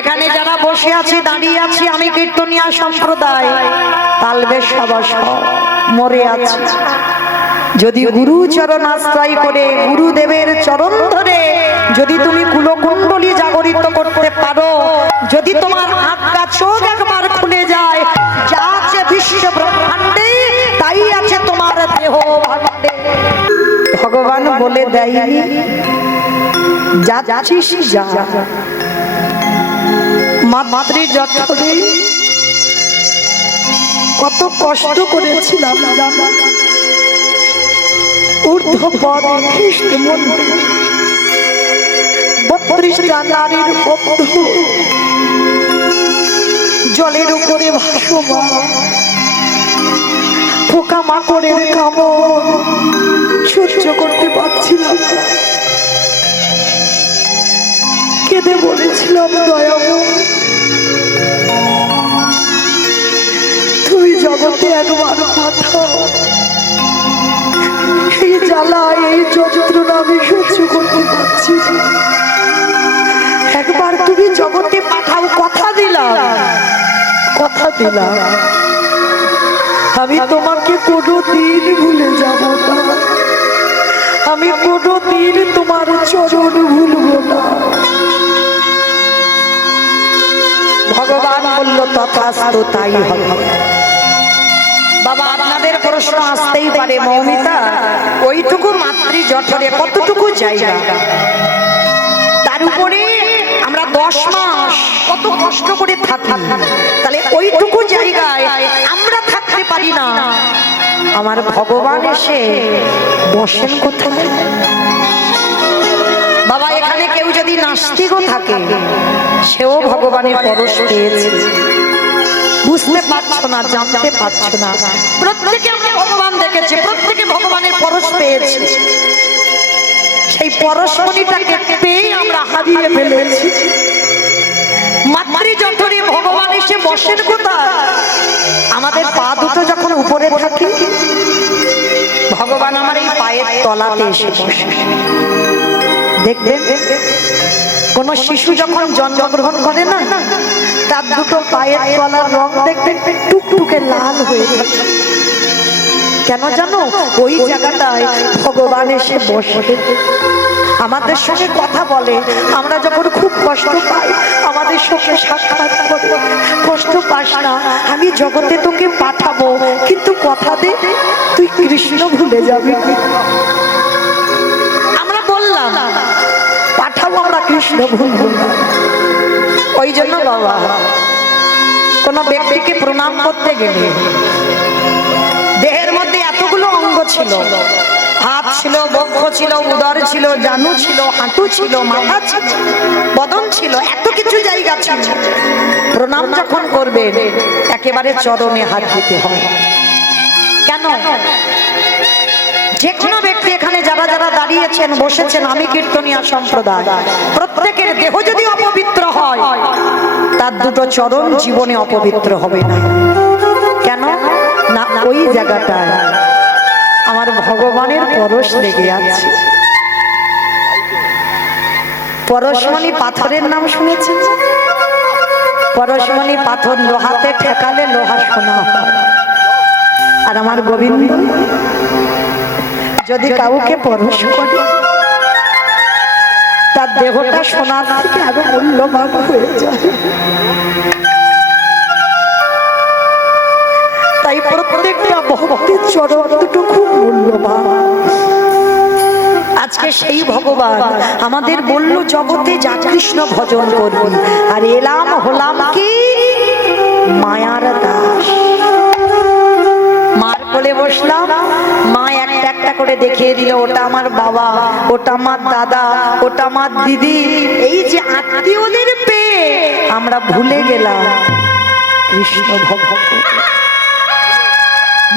এখানে যারা বসে আছি দাঁড়িয়ে আছি আমি কীর্তনিয়া সম্প্রদায় তালবে সবাস মরে আছি। যদি গুরু চরণ আশ্রয় করে গুরুদেবের চরণ ধরে যদি তুমি কুলকুণ্ডলী জাগরিত করতে পারো, যদি তোমার আটটা চোখ একবার খুলে যায়, যা আছে বিশ্ব ব্রহ্মাণ্ডে তাই আছে তোমার দেহ ভাণ্ডে। ভগবান বলে দেয়নি যাচ্ছিস যা, মাতৃ জঠরে কত কষ্ট করেছিলাম জানা। ঊর্ধ্বপদ কৃষ্ণ মন্দির 32টা নারীর বদ্ধ জলের উপরে ভাসমান, পোকা মাকড়ের কামড় সহ্য করতে পারছিলাম, কেঁদে বলেছিলাম দয়াময় তুই জগতে একবার পাঠাও, এই জ্বালা এই যন্ত্রণা আমি সহ্য করতে পারছি, একবার তুমি জগতে পাঠাও। কথা দিলাম, কথা দিলাম আমি তোমাকে কোনোদিন ভুলে যাব না, আমি কোনোদিন তোমার চরণ ভুলব না। ভগবান বলল তথাস্তু, তাই হবে। বাবা আপনাদের প্রশ্ন আসতেই পারে, মৌমিতা ওইটুকু মাতৃ জঠরে কতটুকু জায়গা, তার উপরে আমরা 10 মাস কত কষ্ট করে থাকি, তাহলে ওইটুকু জায়গায় আমরা থাকতে পারি না, আমার ভগবান এসে বসেন কোথায়? বাবা এখানে কেউ যদি নাস্তিকও থাকে সেও ভগবানের পরশ পেয়েছে, বুঝতে পারছো না, জানতে পারছো না, প্রত্যেকে আমরা ভগবান দেখেছি, প্রত্যেকে ভগবানের পরশ পেয়েছি, সেই পরশমণিটাকে পেয়ে আমরা হারিয়ে ফেলেছি। মাতৃ জঠরে ভগবান এসে বসেন কোথায়? আমাদের পা দুটো যখন উপরে থাকে ভগবান আমার এই পায়ের তলাতে এসে বসে। দেখবেন কোন শিশু যখন জন্মগ্রহণ করে না, তার দুটো পায়ের তলার রং দেখবেন টুকটুকে লাল হয়ে থাকে, কেন জানো? ওই জায়গাটায় ভগবান এসে বসে আমাদের সঙ্গে কথা বলে। আমরা যখন খুব কষ্ট পাই আমাদের সঙ্গে সাক্ষাৎ করে, কষ্ট পাস না, আমি জগতে তোকে পাঠাবো, কিন্তু কথা দে তুই কৃষ্ণ ভুলে যাবি। আমরা বললাম পাঠাবো, আমরা কৃষ্ণ ভুলবো না। ওই জন্য বাবা কোন ব্যক্তিকে প্রণাম করতে গেলে দেহের মধ্যে এতগুলো অঙ্গ ছিল, হাত ছিল, বক্ষ ছিল, উদর ছিল, জানু ছিল, হাঁটু ছিল, মাথা ছিল, বদন ছিল, এত কিছু জায়গা ছিল। প্রণাম যখন করবে একেবারে চরণে হাত দিতে হয়। কেন? যে কোনো ব্যক্তি এখানে যারা যারা দাঁড়িয়েছেন বসেছেন আমি কীর্তনিয়া সম্প্রদায়, প্রত্যেকের দেহ যদি অপবিত্র হয় তার দুটো চরণ জীবনে অপবিত্র হবে না। কেন না? ওই জায়গাটায় আমার ভগবানের পরশ লেগে আছে। পরশমণি পাথরের নাম শুনেছেন? পরশমণি পাথর লোহাতে ঠেকালে লোহা সোনা হয়। আর আমার গোবিন্দ যদি কাউকে পরশ করে তার দেহটা সোনার থেকে আরো মূল্যবান হয়ে যায়। তাই প্রত্যেকটা ভক্তের চরণ দুটো খুব মূল্যবান। আজকে সেই ভগবান আমাদের বলল জগতে যা কৃষ্ণ ভজন করবি, আর এলাম হলাম কি মায়ার দাস। মার কোলে বসলাম, মা একটা একটা করে দেখিয়ে দিল, ওটা আমার বাবা, ওটা আমার দাদা, ওটা আমার দিদি। এই যে আত্মীয়দের পেয়ে আমরা ভুলে গেলাম কৃষ্ণ ভক্ত।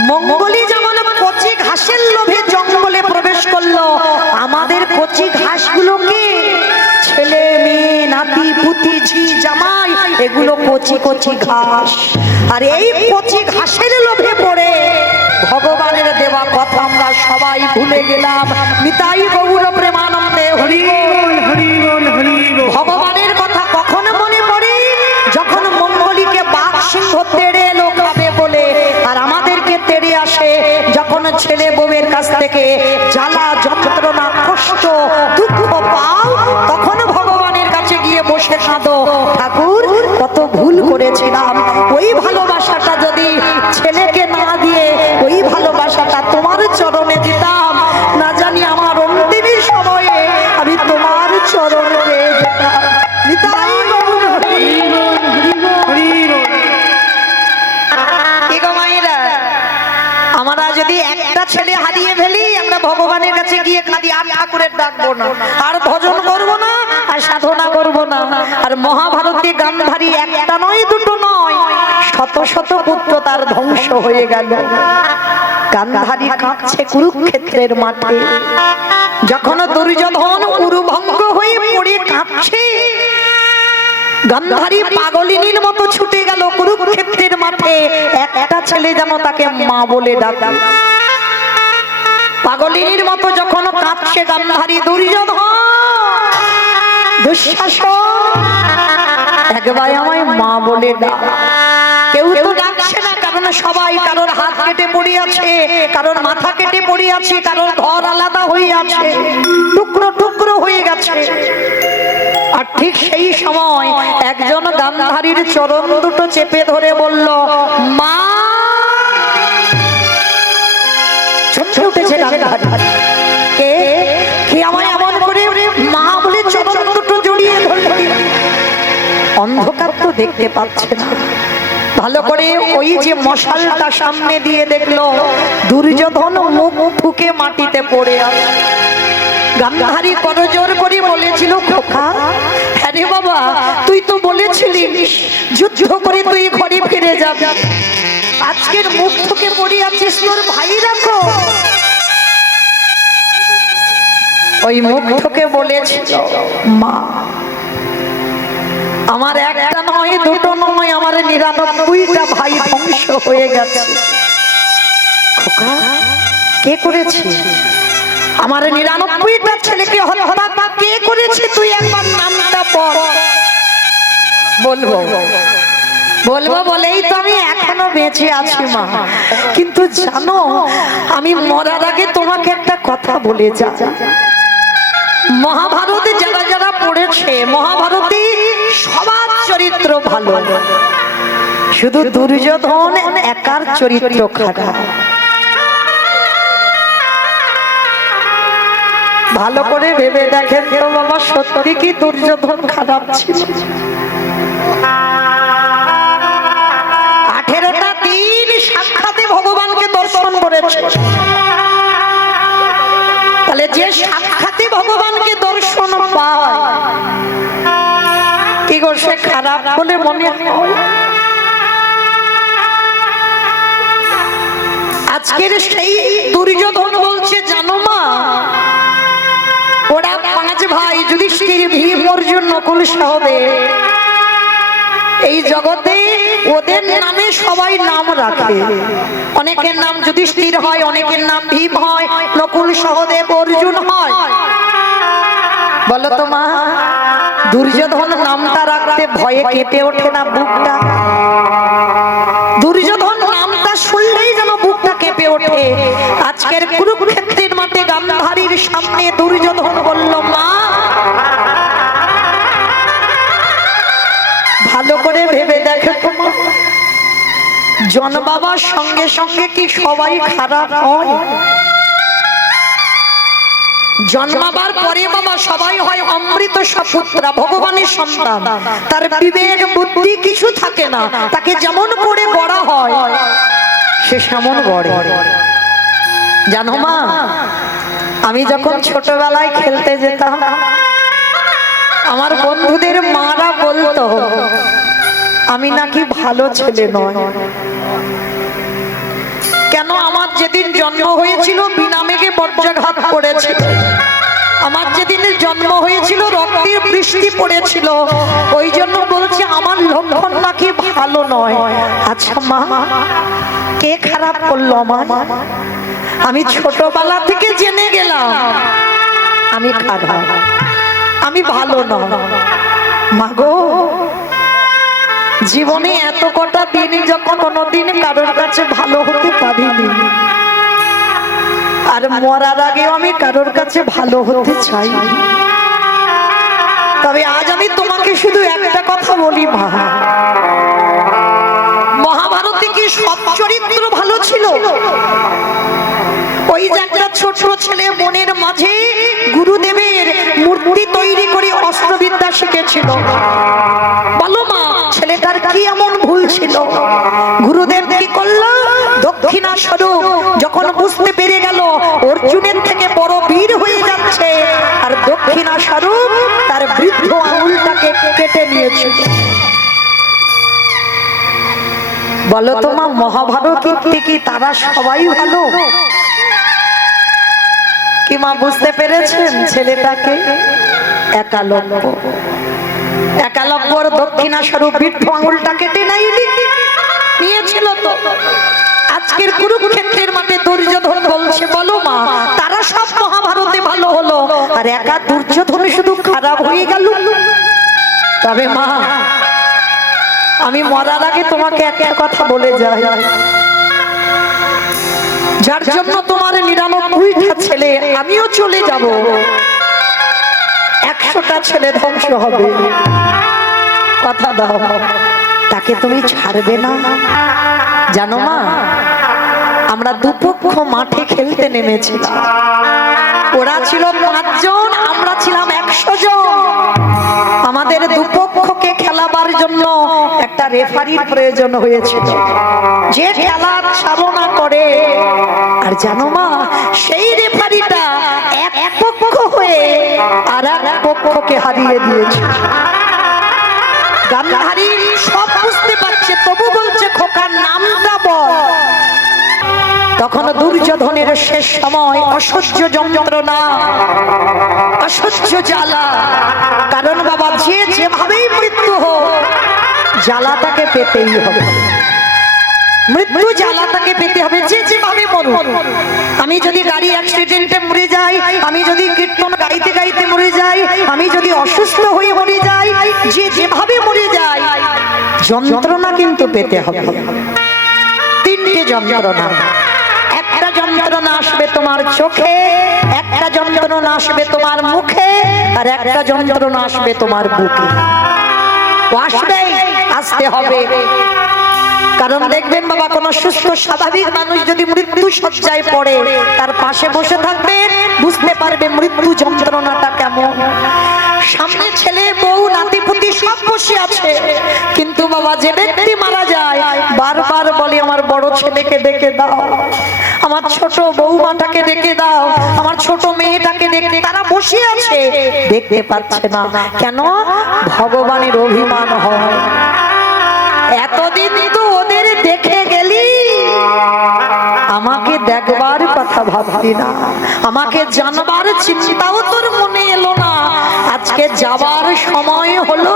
মঙ্গলি যেমন কচি ঘাসের লোভে জঙ্গলে প্রবেশ করলো, আমাদের কচি ঘাসগুলোকে ছেলে মেয়ে নাতি পুতি ঝি জামাই এগুলো কচি কচি ঘাস, আর এই কচি ঘাসের লোভে পড়ে ভগবানের দেওয়া কথা আমরা সবাই ভুলে গেলাম। নিতাই গৌর প্রেমানন্দে হরি বল, হরি বল, হরি বল। ভগবানের কথা কখন মনে পড়ে? থেকে জ্বালা যন্ত্রণা কষ্ট দুঃখ পাও, তখন ভগবানের কাছে গিয়ে বসে কাঁদো, ঠাকুর কত ভুল করেছিলাম, ওই ভালোবাসাটা যদি ছেলেকে না দিয়ে ওই ভালোবাসাটা তোমার চরণে দিতাম, না জানি আমার অন্তিম সময়ে আমি তোমার চরণ পেয়ে যেতাম। নিতাই গৌর হরি বল, হরি বল, হরি বল। কি গো মায়েরা, আমরা যদি একটা ছেলে হারিয়ে ফেলি, আমরা ভগবানের কাছে গিয়ে কাঁদি, আর ঠাকুরের ডাকবো না, আর ভজন করবো না, আর সাধনা করবো না। আর মহাভারতে গান্ধারী একটা নয় দুটো নয়, শত শত পুত্র তার ধ্বংস হয়ে গেল। গান্ধারী কাঁদছে কুরুক্ষেত্রের মাঠে, যখন দুর্যোধন উরুভঙ্গ হয়ে পড়ে কাঁদছে, গান্ধারী পাগলিনীর মতো ছুটে গেল কুরুক্ষেত্রের মাঠে, একটা ছেলে যেন তাকে মা বলে ডাকে। পাগলিনীর মতো যখন কাঁদছে গান্ধারী, দুর্যোধন দুঃশাসন একবার আমায় মা বলে ডাক। কেউ তো ডাকছে না, কারণ সবাই কারোর হাত কেটে পড়ে আছে, কারোর মাথা কেটে পড়ে আছে, কারোর ঘর আলাদা হয়ে আছে, টুকরো টুকরো হয়ে গেছে। আর ঠিক সেই সময় একজন গান্ধারীর চরণ দুটো চেপে ধরে বলল, মা। ছুটে উঠেছে গান্ধারী, কে কে আমায় এমন করে মা বলে চরণ দুটো জড়িয়ে ধরল। অন্ধকার তো দেখতে পাচ্ছে না, ভালো করে ওই যে মশালটা সামনে দিয়ে দেখলো দুর্যোধন মুখ ফুকে মাটিতে পড়ে আছে। গান্ধারী করজোর করে বলেছিল, খোকা, আরে বাবা, তুই তো বলেছিলিস যুদ্ধ করে তুই ঘরে ফিরে যাবি, আজকের মুখ ফুকে পড়ে আছিস, তোর ভাই রাখো। ওই মুখ ফুকে বলেছিল, মা, আমার একটা নয় দুটো নয়, আমার 99টা ভাই ধ্বংস হয়ে গেছে। খোকা, কে করেছে? আমার 99টা ছেলেকে হত্যা কে করেছে? তুই একবার নামটা বল। বলবো বলবো বলেই তো আমি এখনো বেঁচে আছি মা, কিন্তু জানো আমি মরার আগে তোমাকে একটা কথা বলে যা। মহাভারতে যারা যারা পড়েছে, মহাভারতে সবার চরিত্র ভালো, শুধু দুর্যোধন একার চরিত্র খারাপ। ভালো করে ভেবে দেখেন তো বাবা, সত্যি কি দুর্যোধন খারাপ ছিল? 18টা দিন সাক্ষাতে ভগবানকে দর্শন করেছে, তাহলে যে সাক্ষাতে ভগবানকে দর্শন পায়, কি গো সে খারাপ বলে মনে হয়? আজকের সেই দুর্যোধন বলছে, জানো মা, ওরা 5 ভাই যুধিষ্ঠির, ভীম, অর্জুন, নকুল, সহদেব, এই জগতে ওদের নামে সবাই নাম রাখে। অনেকের নাম যুধিষ্ঠির হয়, অনেকের নাম ভীম হয়, নকুল, সহদেব, অর্জুন হয়। বলো তো মা, দুর্যোধন নামটা রাখতে ভয়ে কেঁপে ওঠে না বুকটা? দুর্যোধন নামটা শুনলেই যেন বুকটা কেঁপে ওঠে। আজকের কুরুক্ষেত্রের মাঠে গান্ধারীর সামনে দুর্যোধন বলল, মা, ভালো করে ভেবে দেখো তোমার জন্মাবার সঙ্গে সঙ্গে কি সবাই খারাপ হয়? জন্মাবার পরে বাবা সবাই হয় অমৃত সপুত্রা, ভগবানের সন্তান। তার বিবেক বুদ্ধি কিছু থাকে না, তাকে যেমন করে গড়া হয় সে সেমন গড়ে। জানো মা, আমি যখন ছোটবেলায় খেলতে যেতাম, আমার বন্ধুদের মারা বলতো আমি নাকি ভালো ছেলে নয়। কেন? আমার যেদিন জন্ম হয়েছিল বিনা মেঘে বজ্রাঘাত করেছিল, আমার যেদিন জন্ম হয়েছিল রক্তের বৃষ্টি পড়েছিল, ওই জন্য বলছে আমার লক্ষণ নাকি ভালো নয়। আচ্ছা মা, কে খারাপ করলো আমার? আমি ছোটবেলা থেকে জেনে গেলাম আমি খারাপ, আমি ভালো নয়। মাগো, জীবনে এত কটা দিন যখন কোনোদিন কারোর কাছে ভালো হতে পারিনি, আর মরার আগে আমি কারোর কাছে ভালো হতে চাই। তবে আজ আমি তোমাকে শুধু একটা কথা বলি মা, মহাভারতে কি সব চরিত্র ভালো ছিল? ওই যে একটা ছোট ছেলে বনের মাঝে গুরুদেবের মূর্তি তৈরি করে অস্ত্রবিদ্যা শিখেছিল, বলো মা ছেলেটার কি এমন ভুল ছিল? গুরুদেব কি করলো? দক্ষিণা স্বরূপ যখন বুঝতে পেরে গেল অর্জুনের থেকে বড় বীর হয়ে যাচ্ছে, আর দক্ষিণা স্বরূপ তার বৃদ্ধ আঙুলটাকে কেটে নিয়েছিল। বলো তো মা, মহাভারতের থেকে তারা সবাই ভালো কি মা? বুঝতে পেরেছেন ছেলেটাকে? একালব্যর দক্ষিণা স্বরূপ বৃদ্ধ আঙুলটা কেটে নিয়েছিল। তো আজকের কুরুক্ষেত্রের মাঠে দুর্যোধন বলছে, বলো মা তারা সব মহাভারতে ভালো হলো, আর একা দুর্যোধন শুধু খারাপ হয়ে গেল। তবে মা আমি মরার আগে তোমাকে একটা কথা বলে যাই, যার জন্য তোমার 99টা ছেলে আমিও চলে যাব, 100টা ছেলে ধ্বংস হবে, কথা দাও তাকে তুমি ছাড়বে না। জানো মা, আমরা দুপক্ষ মাঠে খেলতে নেমেছিলাম, ওরা ছিল 5 জন, আমরা ছিলাম 100 জন। আমাদের দুপক্ষকে খেলাবার জন্য একটা রেফারির প্রয়োজন হয়েছিল, যে খেলা চালনা করে। আর জানো মা, সেই রেফারিটা এক পক্ষ হয়ে আর এক পক্ষকে হারিয়ে দিয়েছে। গান্ধারী সব বুঝতে পারছে, তবু বলছে খোকার নামটা বল। তখন দুর্যোধনের শেষ সময়, অসহ্য যন্ত্রণা, অসহ্য জ্বালা। কারণ বাবা যে যেভাবেই মৃত্যু হোক, জ্বালাটাকে পেতেই হবে, মৃত্যু জ্বালাটাকে পেতে হবে, যে যেভাবে মরুক। আমি যদি গাড়ি অ্যাক্সিডেন্টে মরে যাই, আমি যদি কীর্তন গাইতে গাইতে মরে যাই, আমি যদি অসুস্থ হয়ে মরে যাই, যে যেভাবে মরে যায়, যন্ত্রণা কিন্তু পেতে হবে। 3টে যন্ত্রণা। একটা যন্ত্রণা আসবে তোমার চোখে, একটা যন্ত্রণা আসবে তোমার মুখে, আর একটা যন্ত্রণা আসবে তোমার বুকে। আসবে, আসতে হবে। কারণ দেখবেন বাবা, কোন সুস্থ স্বাভাবিক মানুষ যদি মৃত্যু শয্যায় পড়ে, তার পাশে বসে থাকবে, বুঝতে পারবে মৃত্যু যন্ত্রণাটা কেমন। সামনে ছেলে বউ নাতিপুতি সব বসে আছে, কিন্তু বাবা যে ব্যক্তি মারা যায় বারবার বলে আমার বড় ছেলেকে ডেকে দাও, আমার ছোট বৌমাটাকে ডেকে দাও, আমার ছোট মেয়েটাকে ডেকে। তারা বসে আছে, দেখতে পাচ্ছে না কেন? ভগবানের অভিমান হয়, এতদিন তো ওদের দেখে গেলি, আমাকে দেখবার কথা ভাবলি না, আমাকে জানবার চিন্তাও তোর মনে এলো না। আজকে যাবার সময় হলো,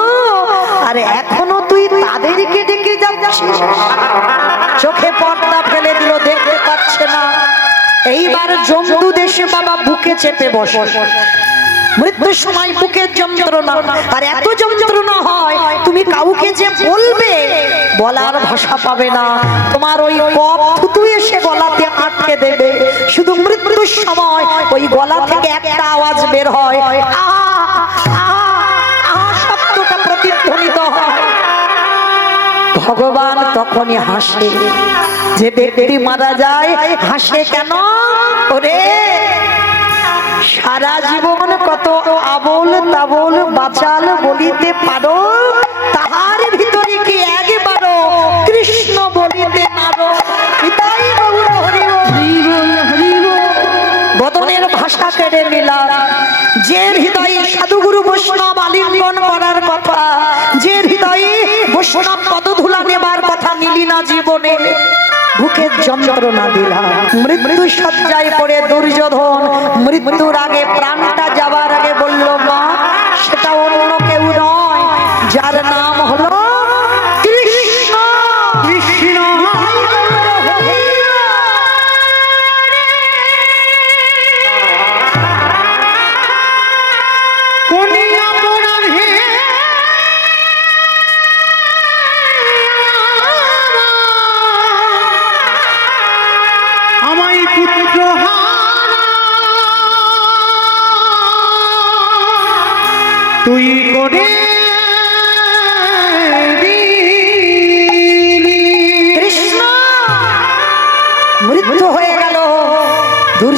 আর এখনো তুই তাদেরকে ডেকে যাচ্ছিস। চোখে পর্দা ফেলে দিল, দেখতে পাচ্ছে না। এইবার জম্বু দেশে বাবা বুকে চেপে বসে, মৃত্যুর সময় বুকের যন্ত্রণা, আর এত যন্ত্রণা হয় তুমি কাউকে যে বলবে বলার ভাষা পাবে না, তোমার ওই কপ থুতু এসে গলাতে আটকে দেবে। শুধু মৃত্যুর সময় ওই গলা থেকে একটা আওয়াজ বের হয়, আ আ আ শব্দটা প্রতিধ্বনিত হয়। ভগবান তখনই হাসে, যে ব্যক্তি মারা যায় হাসে কেন? ওরে সারা জীবন কত আবোল তাবোল বাচাল বলিতে পারো, তাহার ভিতরে কি একবারও কৃষ্ণ বলিতে পারো? বদনের ভাষা কেড়ে নিলাম, যে হৃদয়ে সাধুগুরু বৈষ্ণব আলিঙ্গন করার কথা, যে হৃদয়ে বৈষ্ণব পদধূলা নেবার কথা নিলি না জীবনে, বুকের যন্ত্রণা দিলাম। মৃত্যু শয্যায় পড়ে দুর্যোধন মৃত্যুর আগে, প্রাণটা যাবার আগে বলল, মা সেটা অন্য কেউ নয়, যার নাম হলো কৃষ্ণ। কৃষ্ণ পুত্র হার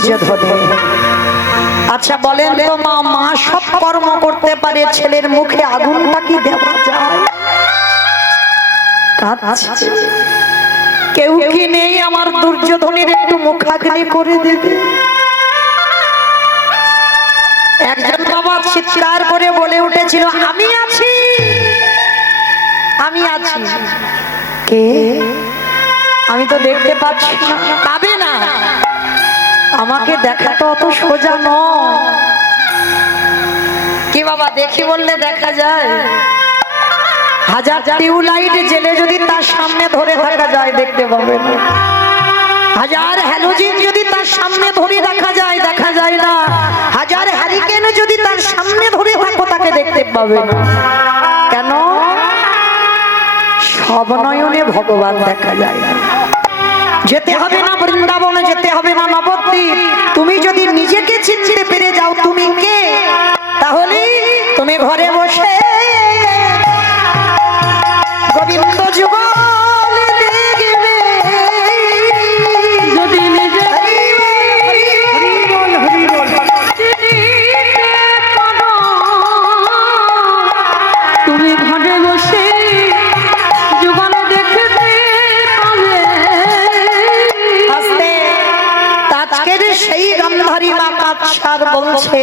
দুর্যোধনে। আচ্ছা বলেন তো মা, মা সব কর্ম করতে পারে, ছেলের মুখে আগুনটা কি দেওয়া যায়? কাঁদছে। কেউ কি নেই আমার দুর্যোধনের একটু মুখাগ্নি করে দেবে? একজন বাবা চিৎকার করে বলে উঠেছিল, আমি আছি, আমি আছি। কে? আমি তো দেখতে পাচ্ছি না। পাবে না, আমাকে দেখা তো অত সোজা নয়। কি বাবা, দেখি বললে দেখা যায়? হাজার টিউবলাইট জেলে যদি তার সামনে ধরে থাকা যায় দেখতে পাবে না। হাজার হ্যালোজিন যদি তার সামনে ধরে দেখা যায় না। হাজার হ্যারিকেন যদি তার সামনে ধরে থাকো তাকে দেখতে পাবে না। কেন? সব নয়নে ভগবান দেখা যায় না। যেতে হবে না বৃন্দাবনে, যেতে হবে না নবদ্বীপ। তুমি যদি নিজেকে চিনতে পেরে যাও তুমি কে, তাহলে তুমি ঘরে বসে গোবিন্দ যুগল দেখবে। যদি নিজে তুমি ঘরে বসে যুগল দেখতে পাবে। আস্তে আজকের সেই গান্ধারী মা কাছার বলছে,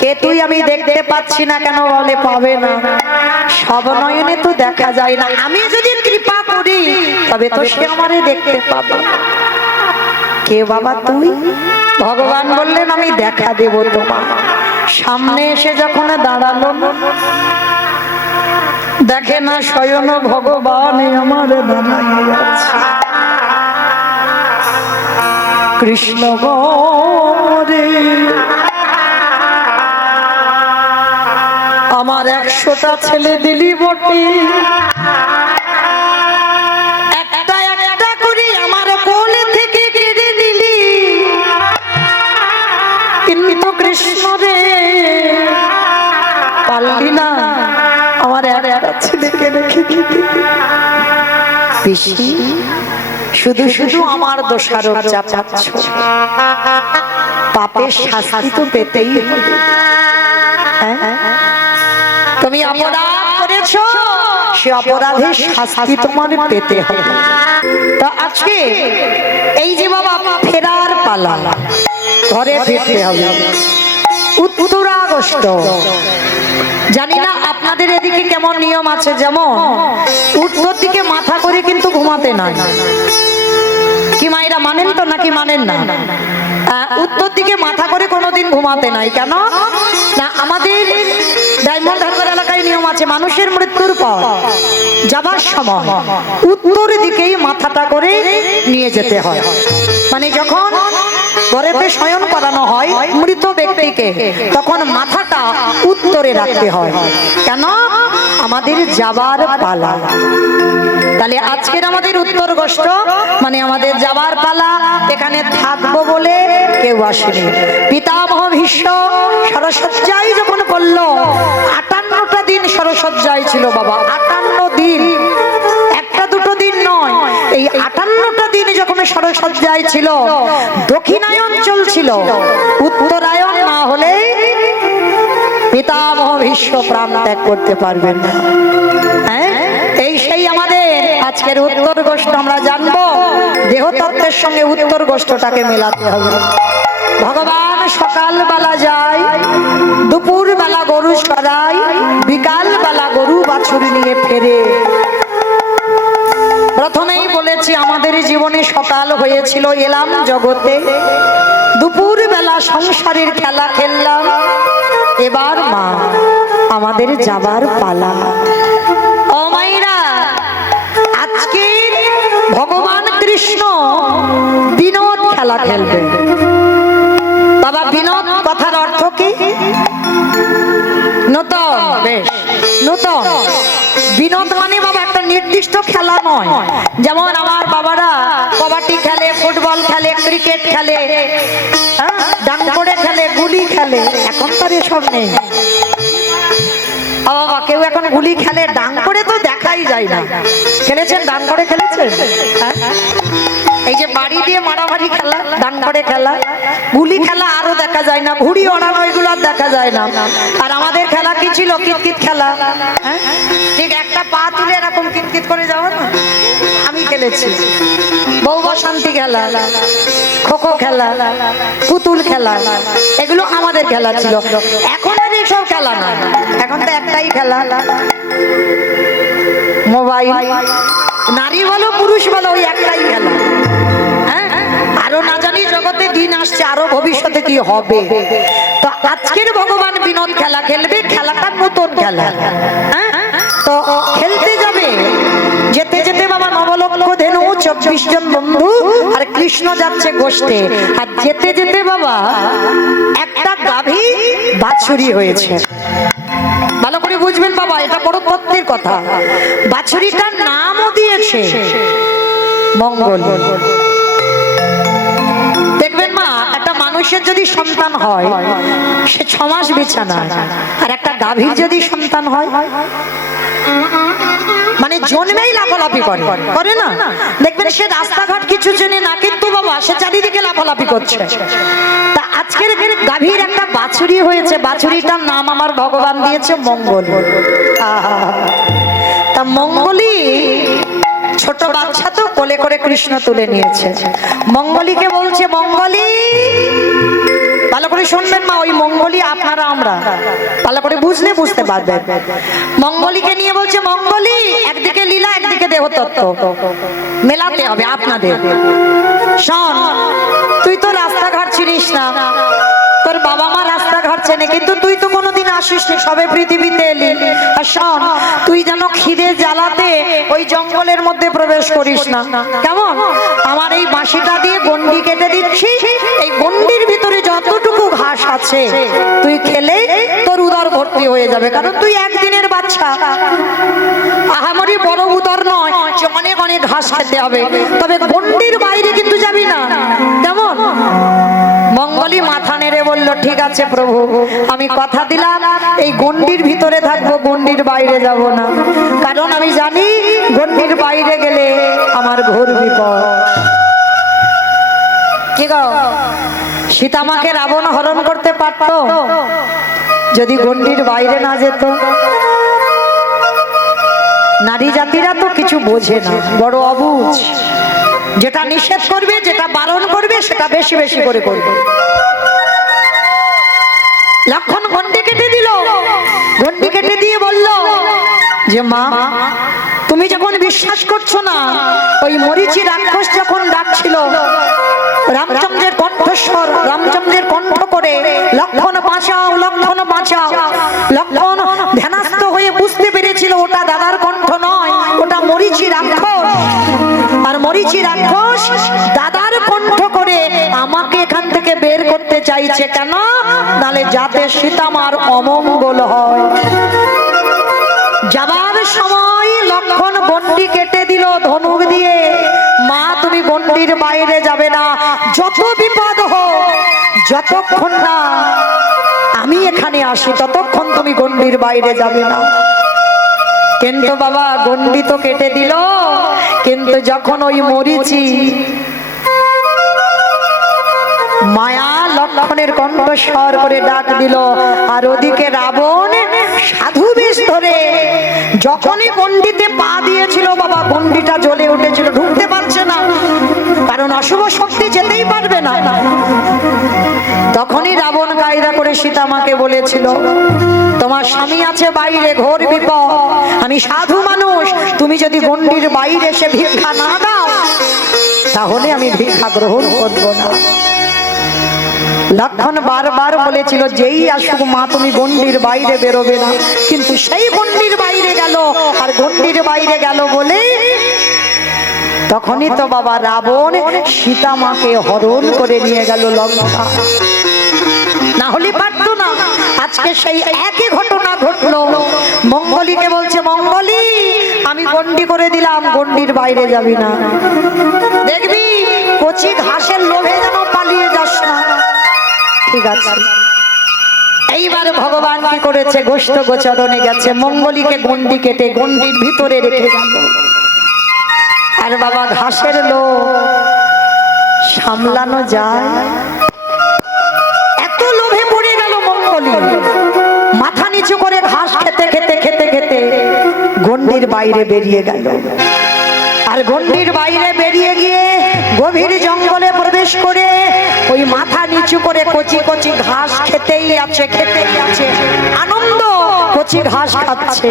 কে তুই? আমি দেখতে পাচ্ছি না। কেন? বলে পাবে না, সব নয়নে তো দেখা যায় না। আমি যদি কৃপা করি তবে তো সে আমারে দেখতে পাবে। কে বাবা তুই? ভগবান বললেন, আমি দেখা দেব তোমার। সামনে এসে যখন দাঁড়ালো, দেখে না স্বয়ং ভগবান আমার দাঁড়িয়ে আছে। কৃষ্ণ গরে আমার 100টা ছেলে দিলি বটে, একটা একটা করে আমার কোল থেকে কেড়ে দিলি, কিন্তু কৃষ্ণ রে পারলি না আমার একটা ছেলেকে রেখে দিতে। পিসি শুধু শুধু আমার দোষারোপ চাপাচ্ছ, পাপের শাস্তি তো পেতেই হবে। তুমি অপরাধ করেছো, সে অপরাধের শাস্তি তোমার পেতে হবে। তো আজকে এই যে বাবা ফেরার পালা, ঘরে ফিরতে হবে। 15 আগস্ট, জানি না আপনাদের এদিকে কেমন নিয়ম আছে। যেমন উত্তর দিকে মাথা করে কিন্তু ঘুমাতে নাই। কি মায়েরা মানেন তো নাকি মানেন না? উত্তর দিকে মাথা করে কোনোদিন ঘুমাতে নাই। কেন না? আমাদের ডায়মন্ড হারবার এলাকায় নিয়ম আছে, মানুষের মৃত্যুর পর যাবার সময় উত্তর দিকেই মাথাটা করে নিয়ে যেতে হয়। মানে যখন ঘরেতে শয়ন করানো হয় মৃত ব্যক্তিকে, তখন মাথাটা উত্তরে রাখতে হয়। কেন? আমাদের যাবার পালা। তাহলে আজকের আমাদের উত্তর গোষ্ঠ মানে আমাদের যাবার পালা। এখানে থাকবো বলে কেউ আসেনি। পিতামহ ভীষ্ম সরসজ্জায় যখন করলো, 58টা দিন সরসজ্জায় ছিল বাবা। 58 দিন, একটা দুটো দিন নয়। এই 58টা দিন যখন সরসজ্জায় ছিল, দক্ষিণায়ন চলছিল, উত্তরায়ণ না হলে পিতামহ ভীষ্ম প্রাণ ত্যাগ করতে পারবেন না। হ্যাঁ, এই সেই আমাদের আজকের উত্তর গোষ্ঠ। আমরা জানবো দেহতত্ত্বের সঙ্গে উত্তর গোষ্ঠটাকে মেলাতে হবে। ভগবান সকাল বেলা যায়, দুপুর বেলা গরু চড়ায়, বিকাল বেলা গরু বাছুর নিয়ে ফেরে। প্রথমেই বলেছি আমাদের জীবনে সকাল হয়েছিল, এলাম জগতে, দুপুর বেলা সংসারের খেলা খেললাম, এবার মা আমাদের যাবার পালা। ও মাইরা, আজকে ভগবান কৃষ্ণ বিনোদ খেলা খেলবে। বাবা বিনোদ কথার অর্থ কি? নূতন। বেশ, নূতন। বিনোদ মানে বাবা একটা নির্দিষ্ট খেলা নয়। যেমন আমার বাবারা কবাডি খেলে, ফুটবল খেলে, ক্রিকেট খেলে, ডাংকড়ে খেলে, গুলি খেলে। এখন তার এসব নেই। বাবা কেউ এখন গুলি খেলে, ডাংকড়ে তো দেখাই যায় না। খেলেছেন? ডাংকড়ে খেলেছেন? এই যে বাড়ি দিয়ে মারামারি খেলা, ডান করে খেলা, গুলি খেলা আরো দেখা যায় না, ঘুড়ি ওড়ানো এগুলো আর দেখা যায় না। আর আমাদের খেলা কি ছিল? কিতকিত খেলা। ঠিক একটা পা তুলে এরকম কিতকিত করে যাওয়া না, আমি খেলেছি। বৌবা শান্তি খেলা, খোখো খেলা, পুতুল খেলা, এগুলো আমাদের খেলা ছিল। এখন আর এইসব খেলা না, এখন তো একটাই খেলা, মোবাইল। নারী বলো পুরুষ বলো ওই একটাই খেলা। আরো না জানি জগতে দিন আসছে, আরো ভবিষ্যতে কি হবে। তো আজকের ভগবান বিনোদ খেলা খেলবে, খেলাটা নতুন খেলা। তো খেলতে যাবে, যেতে যেতে বাবা নবলক্ষ ধেনু 24 জন বন্ধু আর কৃষ্ণ যাচ্ছে গোষ্ঠে। আর যেতে যেতে বাবা একটা গাভী বাছুরি হয়েছে। ভালো করে বুঝবেন বাবা, এটা বড় তত্ত্বের কথা। বাছুরিটার নামও দিয়েছে মঙ্গল। দেখবেন মা, একটা মানুষের যদি সন্তান হয় সে 6 মাস বিছানায়, আর একটা গাভীর যদি সন্তান হয় মানে জন্মেই লাফালাফি করে, করে না? দেখবেন সে রাস্তাঘাট কিছু চেনে না, কিন্তু বাবা সে চারিদিকে লাফালাফি করছে। তা আজকের গাভীর একটা বাছুরি হয়েছে, বাছুরিটার নাম আমার ভগবান দিয়েছে মঙ্গল। তা মঙ্গলই ছোট বাচ্চা তো কোলে করে কৃষ্ণ তুলে নিয়েছে। মঙ্গলীকে বলছে, মঙ্গলী, ভালো করে শুনবেন মা, ওই মঙ্গলী আপনারা আমরা ভালো করে বুঝলে বুঝতে পারবেন। মঙ্গলীকে নিয়ে বলছে, মঙ্গলী, একদিকে লীলা একদিকে দেহতত্ত্ব মেলাতে হবে আপনাদের। শোন, তুই তো রাস্তাঘাট চিনিস না, তোর বাবা মা রাস্তাঘাট চেনে, কিন্তু তুই তো কোনোদিন আসিস নি, সবে পৃথিবীতে এলি। আর শোন, তুই যেন খিদে জ্বালাতে ওই জঙ্গলের মধ্যে প্রবেশ করিস না, কেমন? আমার এই বাঁশিটা দিয়ে গন্ডি কেটে দিচ্ছি, এই গন্ডির ভিতরে যতটুকু ঘাস আছে তুই খেলে তোর উদর ভর্তি হয়ে যাবে, কারণ তুই একদিনের বাচ্চা। আহামরি বড় উদর নয় যে অনেক অনেক ঘাস খেতে হবে, তবে গন্ডির বাইরে কিন্তু যাবি না, কেমন? মঙ্গলী মাথা নেড়ে বলল, ঠিক আছে প্রভু, আমি কথা দিলাম এই গন্ডির ভিতরে থাকবো, গন্ডির বাইরে যাব না, কারণ আমি জানি গন্ডির বাইরে গেলে আমার ঘোর বিপদ। কি গো, সীতামাকে রাবণ হরণ করতে পারতো যদি গন্ডির বাইরে না যেত? নারী জাতিরা তো কিছু বোঝে না, বড় অবুঝ। যেটা নিষেধ করবে, যেটা বারণ করবে, সেটা বেশি বেশি করে করবে। লক্ষণ গন্ডি কেটে দিল, গন্ডি কেটে দিয়ে বলল যে মা, তুমি যখন বিশ্বাস করছো না, ওই মরিচি রাক্ষস যখন ডাকছিল রামচন্দ্রের কণ্ঠস্বর, রামচন্দ্রের কণ্ঠ করে, লক্ষণ বাঁচাও, লক্ষণ বাঁচাও। লক্ষণ ধ্যানস্থ হয়ে বুঝতে পেরেছিল ওটা দাদার কণ্ঠ নয়, ওটা মরিচি রাক্ষস। আর মরিচি রাক্ষস দাদার কণ্ঠ করে আমাকে এখান থেকে বের করতে চাইছে, কেন? নালে যাতে সীতামার অমঙ্গল হয়। যাবার সময় লক্ষণ গন্ডি কেটে দিল ধনুক দিয়ে। মা, তুমি গন্ডির বাইরে যাবে না, যত বিপদ হোক, যতক্ষণ না আমি এখানে আসি ততক্ষণ তুমি গন্ডির বাইরে যাবে না। কিন্তু বাবা গন্ডি তো কেটে দিল, কিন্তু যখন ওই মরিচি মায়া লক্ষণের কণ্ঠস্বর করে ডাক দিল, আর ওদিকে রাবণ সাধু বেশ ধরে যখনই গন্ডিতে পা দিয়েছিল বাবা, গন্ডিটা জ্বলে উঠেছিল, ঢুকতে পারছে না, কারণ অশুভ শক্তি যেতেই পারবে না। তখনই রাবণ কায়দা করে সীতামাকে বলেছিল, তোমার স্বামী আছে বাইরে, ঘোর বিপদ, আমি সাধু মানুষ, তুমি যদি গন্ডির বাইরে এসে ভিক্ষা না দাও তাহলে আমি ভিক্ষা গ্রহণ করব না। লক্ষণ বারবার বলেছিল, যেই আসুক মা তুমি গন্ডির বাইরে বেরোবে না, কিন্তু সেই গন্ডির বাইরে গেল। আর গন্ডির বাইরে গেল বলে তখনই তো বাবা রাবণ সীতামাকে হরণ করে নিয়ে গেল লঙ্কা। না হলে পারতো না। আজকে সেই একই ঘটনা ঘটলো। মঙ্গলীকে বলছে, মঙ্গলী, আমি গন্ডি করে দিলাম, গন্ডির বাইরে যাবি না, দেখবি কচি ঘাসের লোভে যেন পালিয়ে যাস না। ঠিক আছে। এইবার ভগবান কি করেছে, গোষ্ঠ গোচরণে গেছে, মঙ্গলীকে গন্ডি কেটে গন্ডির ভিতরে রেখে গেল। আর বাবা ঘাসের লোভ সামলানো যায়? এত লোভে পড়ে গেল মঙ্গলী, মাথা নিচু করে ঘাস খেতে খেতে খেতে খেতে গণ্ডির বাইরে বেরিয়ে গেল। আর গণ্ডির বাইরে বেরিয়ে গিয়ে গভীর জঙ্গলে প্রবেশ করে ওই মাথা নিচু করে কচি কচি ঘাস খেতেই আছে, খেতেই আছে, আনন্দ কচি ঘাস খাচ্ছে।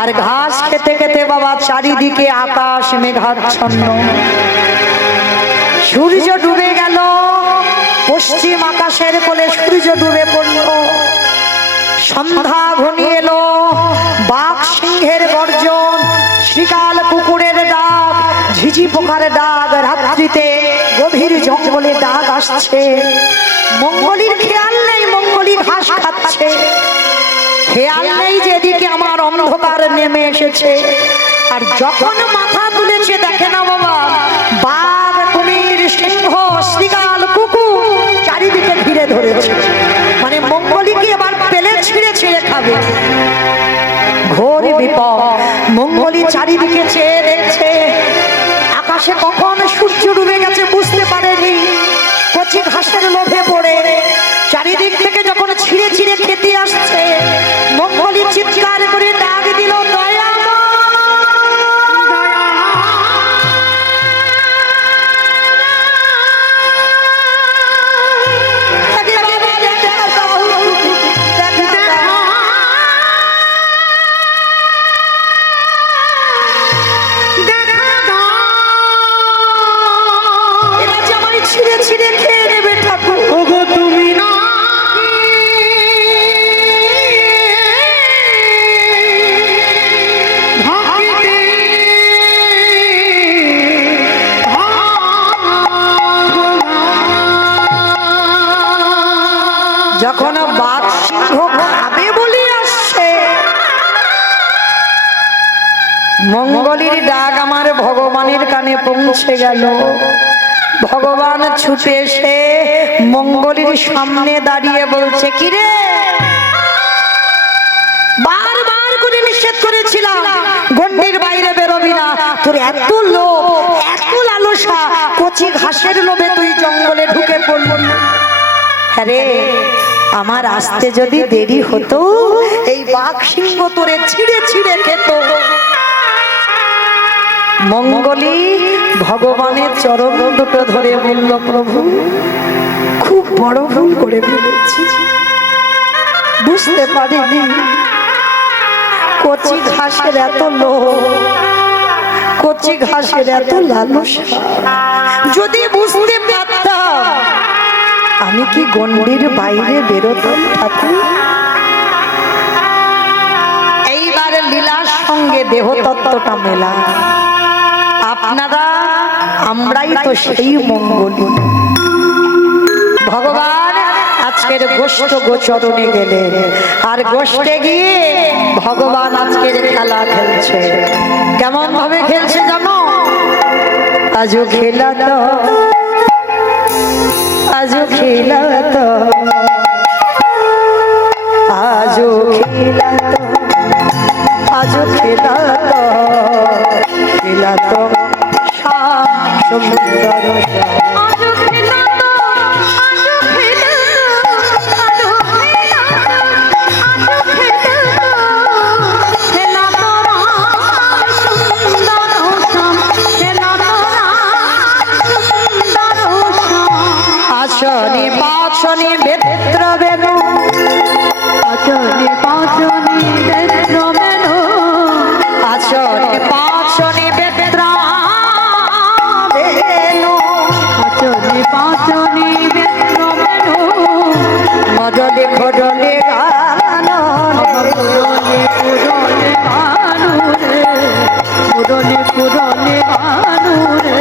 আর ঘাস খেতে খেতে বাবা চারিদিকে আকাশ মেঘাচ্ছন্ন, সূর্য ডুবে গেল, পশ্চিম আকাশের কোলে সূর্য ডুবে পড়ল। সন্ধ্যা ঘনিয়ে এলো, বাঘ সিংহের গর্জন, শিকাল কুকুরের ডাক, ঝিঝি পোকার ডাক, রাত্রিতে গভীর জঙ্গলে ডাক আসছে। মঙ্গলীর খেয়াল নেই, মঙ্গলী ঘাস খাচ্ছে, খেয়াল নেই যেদিকে আমার অন্ধকার নেমে এসেছে। আর যখন মাথা তুলেছে দেখে না বাবা, বাঘ, কুমির, সিংহ, শিকাল, কুকুর চারিদিকে ঘিরে ধরেছে। মানে মঙ্গলীকে এবার পেলে ছিঁড়ে ছিঁড়ে খাবে। ঘোর বিপদ। মঙ্গলী চারিদিকে চেয়ে দেখছে, আকাশে কখন সূর্য ডুবে গেছে বুঝতে পারেনি। কচি ঘাসের লোভে পড়ে চারিদিক থেকে যখন ছিঁড়ে ছিঁড়ে খেতে আসছে, মঙ্গলী চিৎকার করে ডাক দিল, দয়া। যখন বাঘ সিংহ খাবে বলে আসছে, মঙ্গলীর ডাক আমার ভগবানের কানে পৌঁছে গেল। ভগবান ছুটে এসে মঙ্গলীর সামনে দাঁড়িয়ে বলছে, কিরে, বারবার করে নিষেধ করেছিলাম গণ্ডির বাইরে বেরোবি না, তোর এত লোভ, এত লালসা, কচি ঘাসের লোভে তুই জঙ্গলে ঢুকে পড়লি। আরে আমার আসতে যদি দেরি হতো, এই বাঘ সিংহ তোরে ছিঁড়ে ছিঁড়ে খেত। মঙ্গলী ভগবানের চরণ দুটো ধরে বলল, প্রভু খুব বড় ভুল করে ফেলেছি, বুঝতে পারিনি কচি ঘাসের এত লোভ, কচি ঘাসের এত লালসা। যদি বুঝতে পারতাম আমি কি গণ্ডির বাইরে বেরোতাম ঠাকুর? এইবার লীলার সঙ্গে দেহতত্ত্বটা মেলা। আপনারা আমরাই তো সেই মঙ্গলী। ভগবান আজকের গোষ্ঠ গোচরণে গেলেন, আর গোষ্ঠে গিয়ে ভগবান আজকের খেলা খেলছে। কেমন ভাবে খেলছে জানো? আজও খেলা তো, আজও খেলা তো, আজও খেলা তো, আজও খেলা তো, খেলা তো সুন্দর। আচনি পাচনি বেত্র বেনু, আচনি পাচনি বেত্র বেনু, আচনি পাচনি বেত্র বেনু, আচনি পাচনি বেত্র বেনু, মদলে ঘোডলে গানো, মুরলে পুরলে গানো রে, মুরলে পুরলে গানো রে।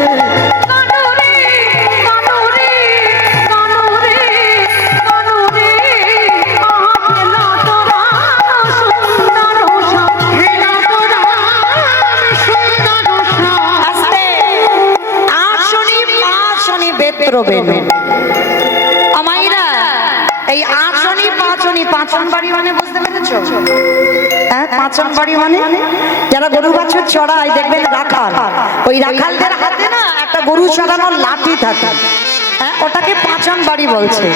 আমাইরা এই আচনি পাচনি, পাচন বাড়ি মানে বুঝতে পেরেছো? হ্যাঁ, পাচন বাড়ি মানে যারা গরু বাছুর চড়ায় দেখবেন রাখাল, ওই রাখালদের হাতে না একটা গরু চড়ানোর লাঠি থাকে, হ্যাঁ ওটাকে পাঁচান বাড়ি বলছে।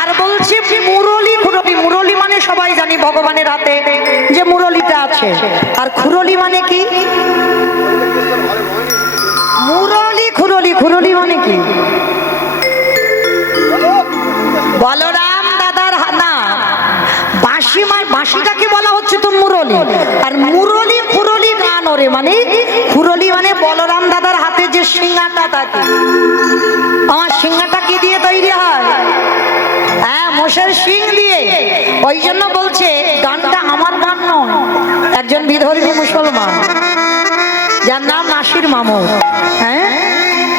আর বলছে মুরলি খুরলি, মুরলি মানে সবাই জানি ভগবানের হাতে যে মুরলিটা আছে, আর খুরলি মানে কি? মুরলি খুরলি, খুরলি মানে কি? বলরাম দাদার হানা বাঁশি, বাঁশিটাকে বলা হচ্ছে তো মুরলি, আর মুরলি খুরলি গান ওরে মানে খুরলি মানে বলরাম দাদার হাতে যে সিংহাটা থাকে। আমার সিংহাটা কি দিয়ে তৈরি হয়? হ্যাঁ মোষের শিং দিয়ে। ওই জন্য বলছে গানটা আমার গান নয়, একজন বিধর্মী মুসলমান যার নাম নাসির মামুদ, হ্যাঁ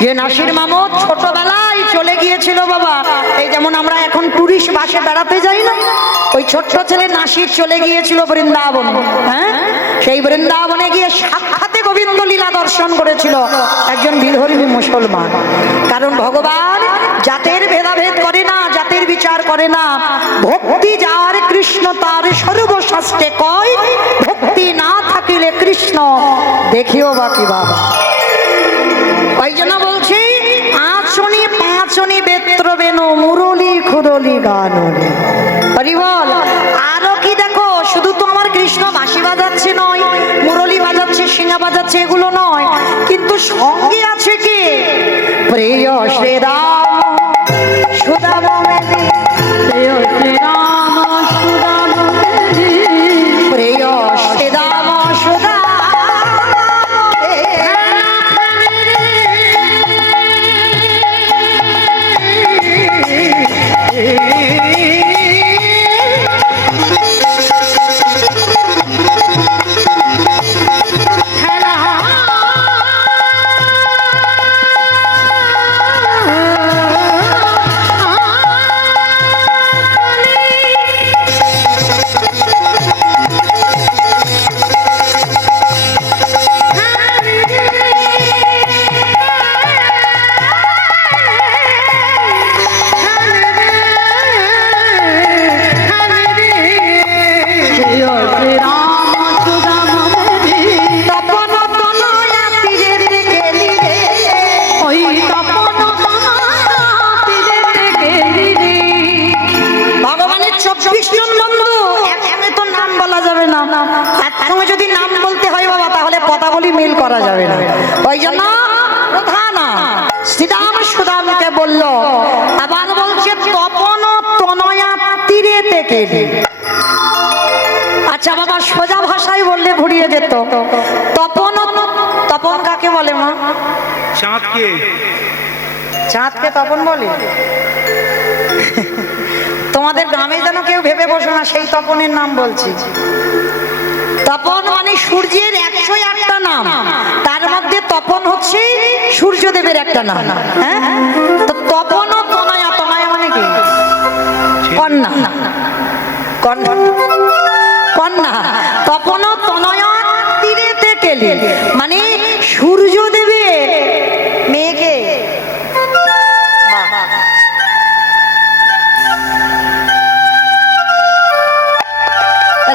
যে নাসির মামুদ ছোটবেলায় চলে গিয়েছিল বাবা, এই যেমন আমরা এখন টুরিস্ট বাসে বেড়াতে যাই না, ওই ছোট্ট ছেলে নাসির চলে গিয়েছিল বৃন্দাবন, হ্যাঁ সেই বৃন্দাবনে গিয়ে সাক্ষাতে গোবিন্দ লীলা দর্শন করেছিল একজন বিধর্মী মুসলমান। কারণ ভগবান জাতের ভেদাভেদ করে না, জাতের বিচার করে না। ভক্তি যার কৃষ্ণ তার সর্বশাস্ত্রে কয়, ভক্তি না থাকিলে কৃষ্ণ দেখিও বাকি বাবা। ওই জন্য বলছি আঁচনি পাঁচনি বেত্র বেনু মুরলি খুরলি গান হরি বল। আরো কি দেখো, শুধু তো আমার কৃষ্ণ বাঁশি বাজাচ্ছে নয়, মুরলি বাজাচ্ছে, সিংহা বাজাচ্ছে, এগুলো নয়, কিন্তু সঙ্গে আছে কি? প্রিয় শ্রীরাম সুদাম মেলি, প্রিয় শ্রীরাম সুদাম মেলি, প্রিয় শ্রীরাম সুদাম। যদি নাম বলতে হয় বাবা তাহলে পদাবলী মিল করা যাবে না। ওই জন্য প্রধান শ্রীরাম সুদামকে বলল, আবার বলছে তপন তনয়া তীরে থেকে। আচ্ছা বাবা সোজা ভাষায় বললে ঘুরিয়ে যেত। তপন, তপন কাকে বলে মা? চাঁদকে। চাঁদকে তপন বলে? তোমাদের গ্রামে যেন কেউ ভেবে বসো না সেই তপনের নাম বলছি। তপন মানে সূর্যের 101টা নাম, তার মধ্যে তপন হচ্ছে সূর্যদেবের একটা নাম। হ্যাঁ তো তপন ও তনয়া, তনয়া মানে কি? কন্যা, কন্যা, কন্যা। তপন ও তনয়া তীরেতে কেলি মানে সূর্যদেবের মেয়েকে।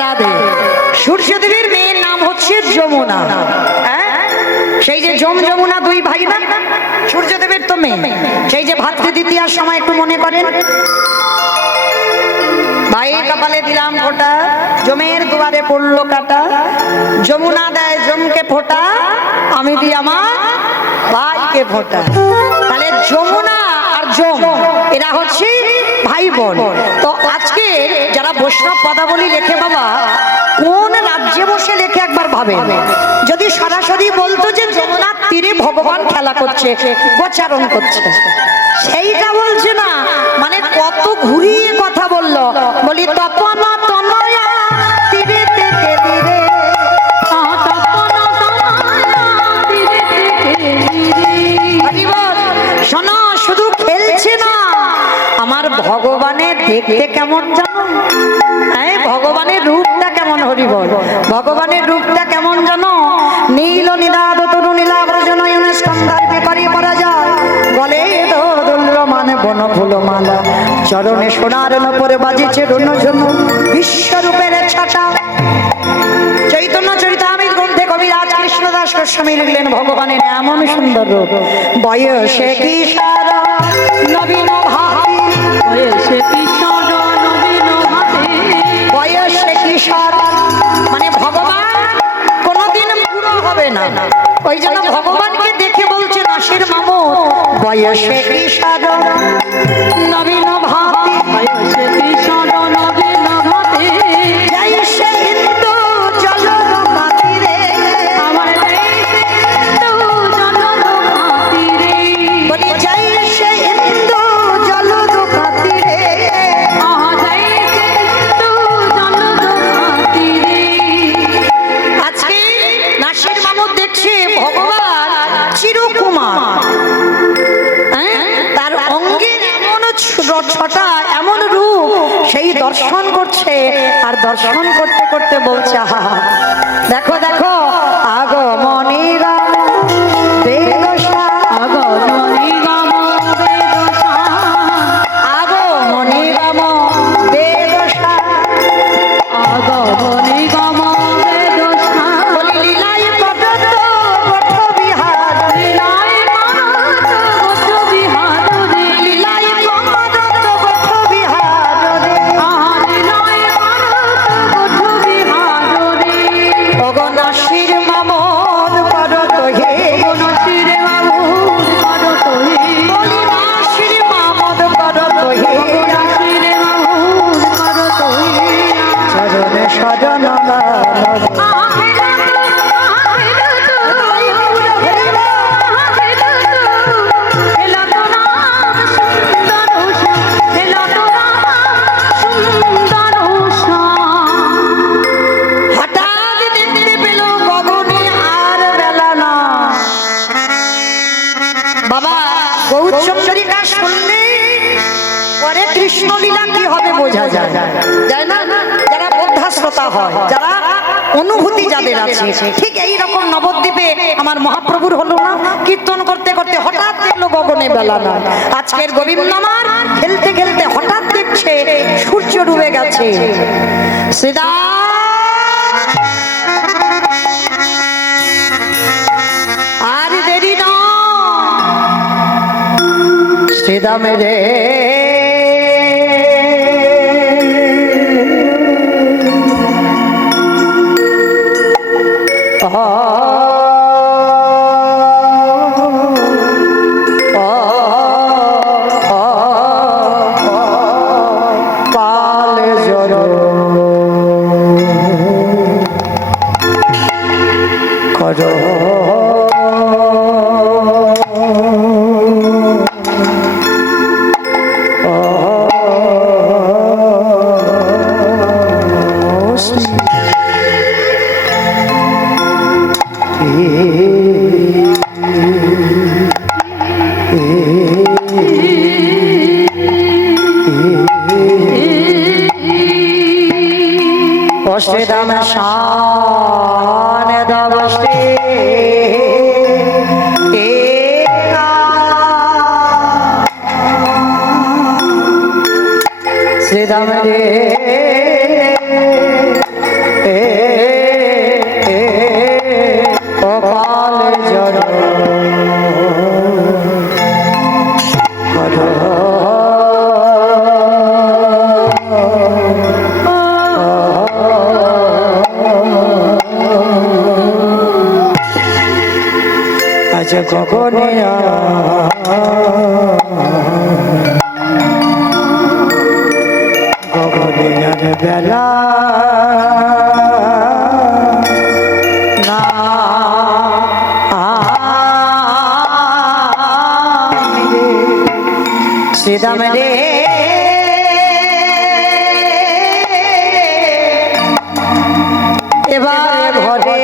রাধে। সূর্যদেবের মেয়ের নাম হচ্ছে যমুনা। সেই যে যমুনা দুই ভাই না, সূর্যদেবের তো মেয়ে। সেই যে ভাতৃ দ্বিতীয়ার সময় একটু মনে করেন, ভাইয়ের কপালে দিলাম ফোঁটা, জমের দুয়ারে পড়লো কাটা, যমুনা দেয় জমকে ফোঁটা, আমি দিই আমার ভাইকে ফোঁটা। তাহলে যমুনা আর যম এরা হচ্ছে ভাই বোন। তো আজকে যারা বৈষ্ণব পদাবলী লেখে বাবা, কোন রাজ্যে বসে লেখে একবার ভাবে। যদি সরাসরি বলতো যে যমুনার তীরে ভগবান খেলা করছে, গোচারণ করছে, সেইটা বলছে না, মানে কত ঘুরিয়ে কথা বললো। বলি তপন তনয়া তীরে থেকে তীরে, শোনো শুধু খেলছে না, আমার ভগবানের দেখতে কেমন জানো? হ্যাঁ ভগবানের রূপটা কেমন হরি বল, ভগবানের রূপটা কেমন জানো? নীল নীলাদ তরু নীলাব্রজ নয়নে স্কন্ধার বেপারি পরা যায়, গলে দোল মানে বন ফুল মালা, চরণে সোনার নপরে বাজিছে রুন ঝুনু, বিশ্বরূপের ছাটা। চৈতন্য চরিতামৃত গ্রন্থে দাস গোস্বামী লিখলেন ভগবানের এমন সুন্দর রূপ, বয়সে কিশোর নবীন ভাতি, বয়সে কিশোর নবীন ভাতি, বয়সে কিশোর মানে ভগবান কোনোদিন বুড়ো হবে না। ওই জন্য ভগবানকে দেখে বলছে দাসের মামুদ, বয়সে কিশোর নবীন ভাতি, বয়সে কিশোর নবীন ভাতি, জয় সে হিন্দু জলদ ভাতি রে, আমার দেশে হিন্দু জনদ ভাতি রে, বলি জয় সে হিন্দু জলদ ভাতি রে। আহা দেশে হিন্দু জনদ ভাতি রে। আজকে দাসের মামুদ দেখছে ভগবান চিরকুমার, তার অঙ্গের এমন ছটা এমন রূপ, সেই দর্শন করছে আর দর্শন করতে করতে বলছে আহা দেখো দেখো আগমনীরা বেদশা, আগমনী গম বেদশা, আগমনীরাম বেদশা, আগমনী গম বেদশা, বলি লীলাই কদত পথ বিহার, লীলাই মানত গোত্র বিহার রে, লীলাই কদত পথ বিহার রে। আহা লীলাই মানত গোত্র বিহার রে। অগনাশীর মামদ করত হে, বনশির মামুদ করত হে, বলি নাশীর মামদ করত হে, বনশির মামুদ করত হে। চরণে সজন হঠাৎ দেখতে পেল গগনে আর বেলা না। বাবা গৌরচন্দ্রিকা শুনলে পরে কৃষ্ণলীলা কি হবে বোঝা যায়, যায় না? যারা বোদ্ধা শ্রোতা হয়, যারা অনুভূতি যাদের আছে, ঠিক এইরকম নবদ্বীপে আমার মহাপ্রভুর হলো না, কীর্তন করতে করতে হঠাৎ দেখলো গগনে বেলা না। আজকের গোবিন্দমার খেলতে খেলতে হঠাৎ দেখছে সূর্য ডুবে গেছে। সীতা আর দেরি না, শ্রীদাম রে কালে জল কর শ্রীরাম শান দবষ্টে শ্রীরাম রে অকাল জল আজ গগনে গগনের বেলা না শ্রীরাম রে এবার ঘরে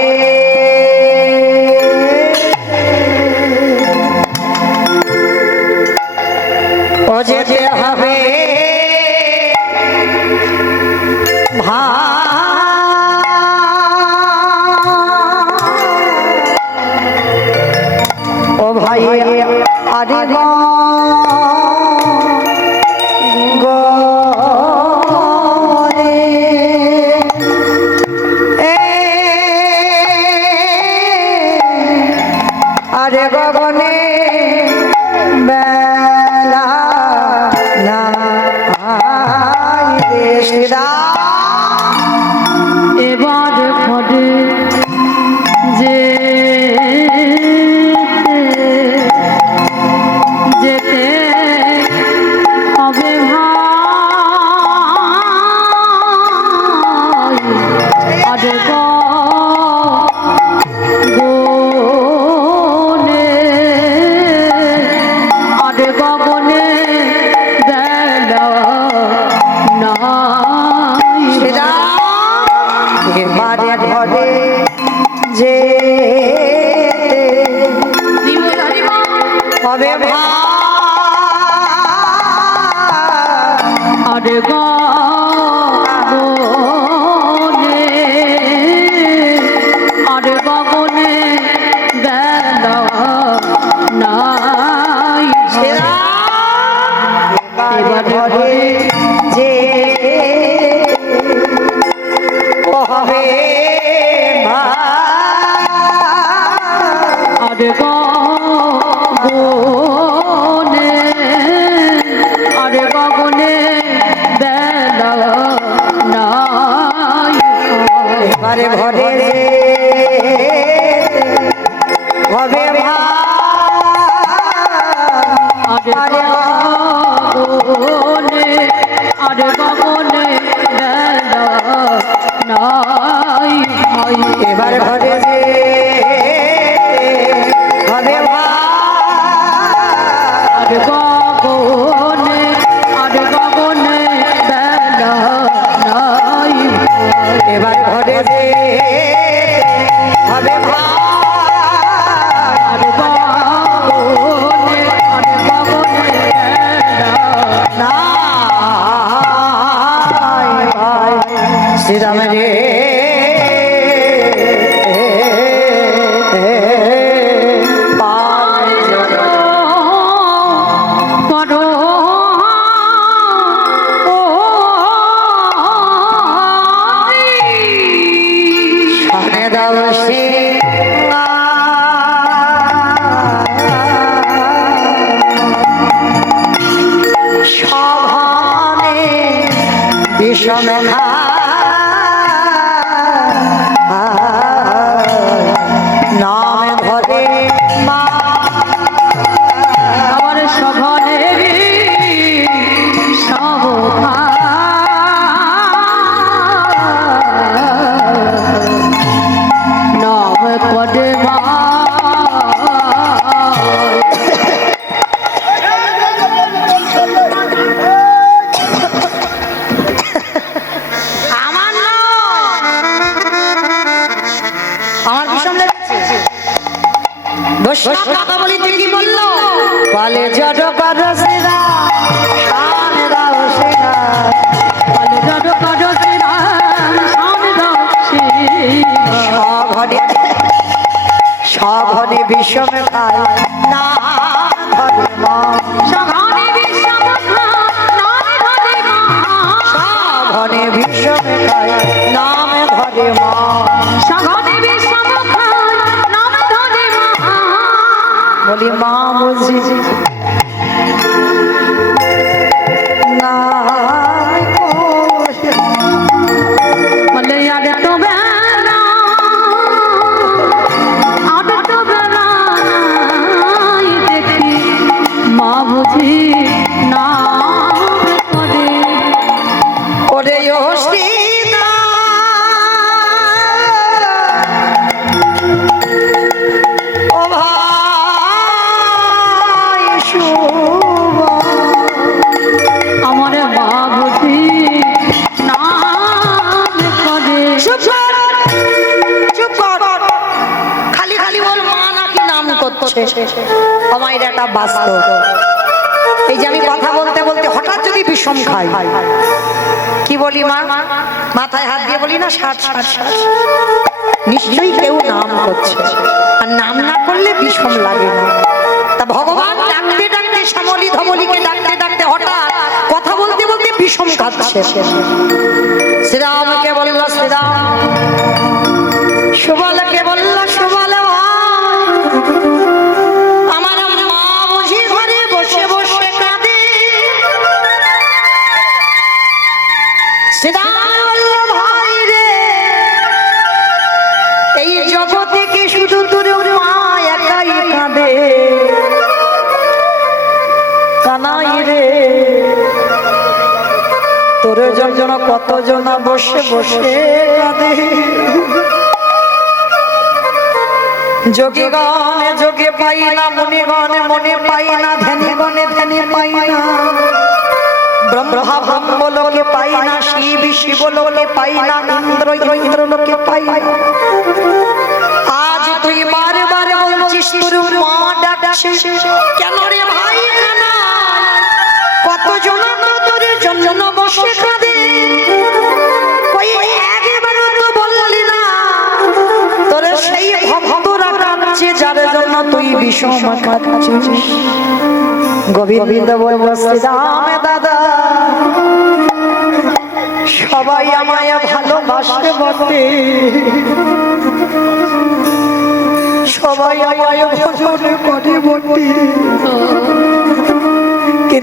ও যেতে হবে ও ভাই আরে আরে গগনে বেলা নাই রে শ্রীরাম। এবার ঘরে যে যেতে হবে ভাই আরে গগনে আরে গগনে বেলা নাই এবারে ঘরে যে হবে আরে গগনে আরে গগনে বেলা নাই এবারে ঘরে যে হবে আরে গগনে আরে গগনে বেলা নাই এবারে ঘরে যে হবে আরে গগনে আরে গগনে বেলা নাই এবারে ঘরে যে হবে আরে গগনে আরে গগনে বেলা নাই এবার ঘরে যে হবে আরে গগনে আরে গগনে বেলা শ্রীরাম রে করো ও সামনে দাও শ্রী সভানে বিষমে নামে ধরে মা আমার সঘনে সভা নাম করে মা আমার নয়, আমার বিষম লেগেছে। বৈষ্ণব কথা বলিতে কি বললো? বলে জড় কর শ্রীরা সামনে দাও শ্রীরা বলে জড় করো শ্রীরাম সামনে দাও সঘনে সঘনে বিষমে খায় না ধরে মা সঘনে বিশ্বমুখা নামে ধরে মা সঘনে বিষমে খায় নামে ধরে মা সঘনে বিশ্বমুখা নামে ধরে মা বলি মা বুঝি না বলে আরে তো বেলা আরে তো বেলা দেখি মা বুঝি না করে ওরে ও সীতা ও ভাই শুভ আমার মা বুঝি না করে চুপ কর চুপ কর খালি খালি ওর মা নাকি নাম করছে আমার এটা বাস্তব এই যে আমি কথা বলতে বলতে হঠাৎ যদি বিষম খাই কি বলি মা মাথায় হাত দিয়ে বলি না 60 নিশ্চয়ই কেউ নাম করছে আর নাম না করলে বিষম লাগে না তা ভগবান ডাকতে ডাকতে শ্যামলী ধমলীকে ডাকতে ডাকতে হঠাৎ কথা বলতে বলতে বিষম খাচ্ছে শ্রীরামকে বলল শ্রীরাম সুবলকে বলল সুবল জন্য কতজন বসে বসে কাঁদে। যোগীগণে যোগে পাই না, মুনিগণে মনে পাই না, ধ্যানীগণে ধ্যানে পাই না, ব্রহ্মা ব্রহ্মলোকে পাই না, শিব শিবলোকে পাই না, ইন্দ্র ইন্দ্রলোকে পাই না। আজ তুই বারে বারে বলছিস তোর মা ডাকছে, কেন রে ভাই? কতজন তোর জন্য বসে কাঁদে, কই একবারও তো বললি না তোর সেই ভক্তরা কাঁদছে যার জন্য তুই বিষম কাঁদছিস। গোবিন্দ বলল, শ্রীরাম দাদা, সবাই আমায় ভালোবাসে বটে, সবাই আমায় ভজন করে বটে,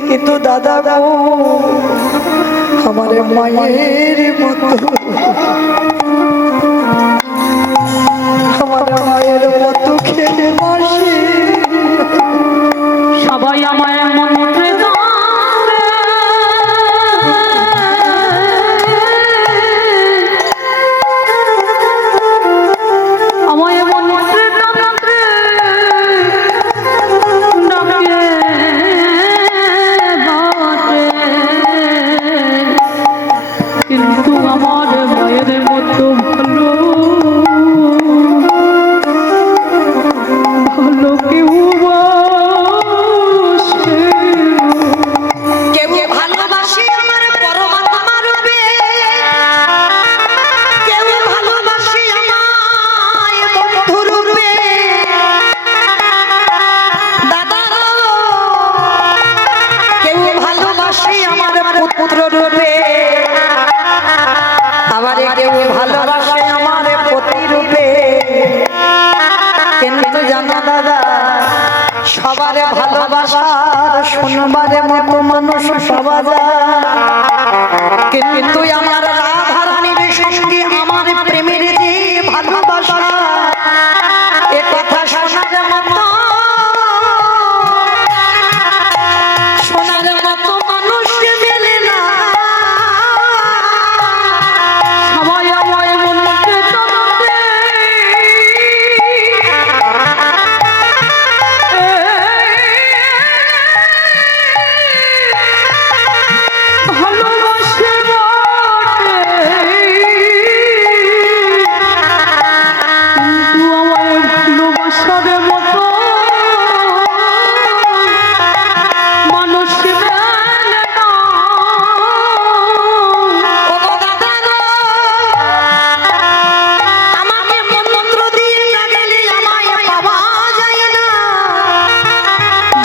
কিন্তু দাদা গো, আমার মায়ের মতো, আমার মায়ের মতো খেলে বসে। সবাই আমায় মন্ত্রে জানে, আমায় মন্ত্রে তন্ত্রে ডাকে বাটে, কিন্তু আমার মায়ের মতো ভালো ভালো কেউ পুত্র রূপে, আবার কেউ ভালোবাসে আমার পতি রূপে। কিন্তু জানো দাদা, সবার ভালোবাসার শুনবারে মতো মানুষ পাওয়া যায়, কিন্তু আমার রাধারানীর সঙ্গে আমার প্রেমের যে ভালোবাসা, এ কথা শোনার মতো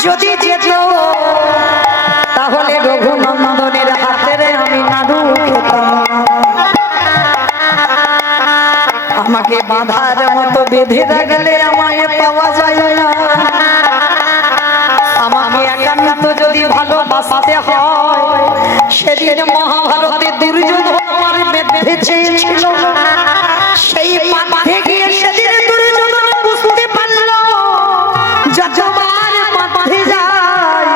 যদি যেত তাহলে রঘুনন্দনের হাতের আমি নাড়ু খেতাম। আমাকে বাঁধার মতো বেঁধে রাখলে আমায় পাওয়া যায় না। আমাকে একান্ত যদি ভালোবাসতে হয়, সেদিন মহাভারতে দুর্যোধন আমার বেঁধেছে, সেই মাঠে গিয়ে সেদিন দুর্যোধন বুঝতে পারলো যতবার মাঠে যায়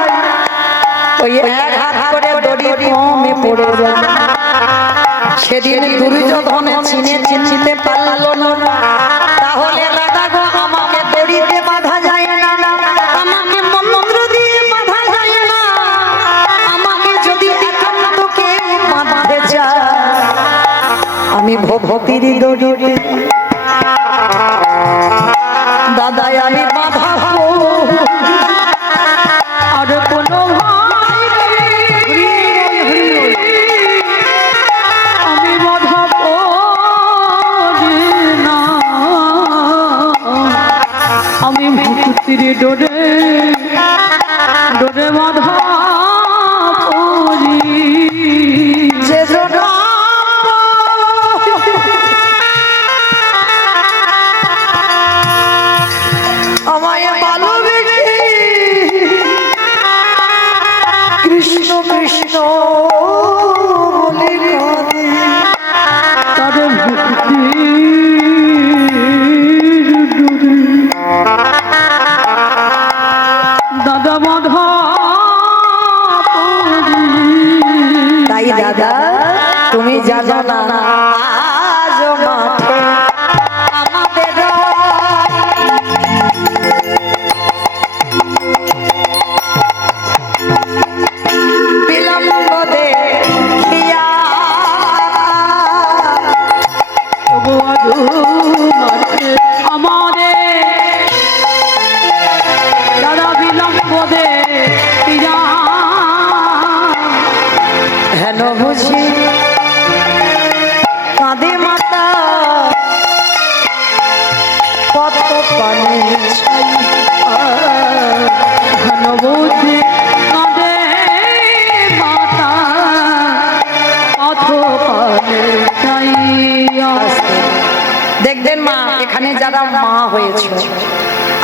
ওই এক হাত করে দড়ি কমে পড়ে যায়। সেদিন দুর্যোধন চিনতে পারলো না। তাহলে দাদা গো, আমাকে দড়িতে বাঁধা যায় না, আমাকে মন্ত্র দিয়ে বাঁধা যায় না। আমাকে যদি একান্ত কেউ বাঁধতে চায়, আমি ভক্তির দড়িতে দাদা আমি বাঁধাবো। আর কোনো আমি বাঁধাবো না, আমি ভক্তির ডোরে ডোরে বাঁধা পড়ি। যে জন্য আমায় ভালোবেসে কৃষ্ণ কৃষ্ণ বলে কাঁদে, তাদের ভক্তির ডোরে দাদা বাঁধা পানে ছাই। ঘনবুদ্ধি কাঁদে মাতা পথ পানে চাইয়া। দেখবেন মা, এখানে যারা মা হয়েছে,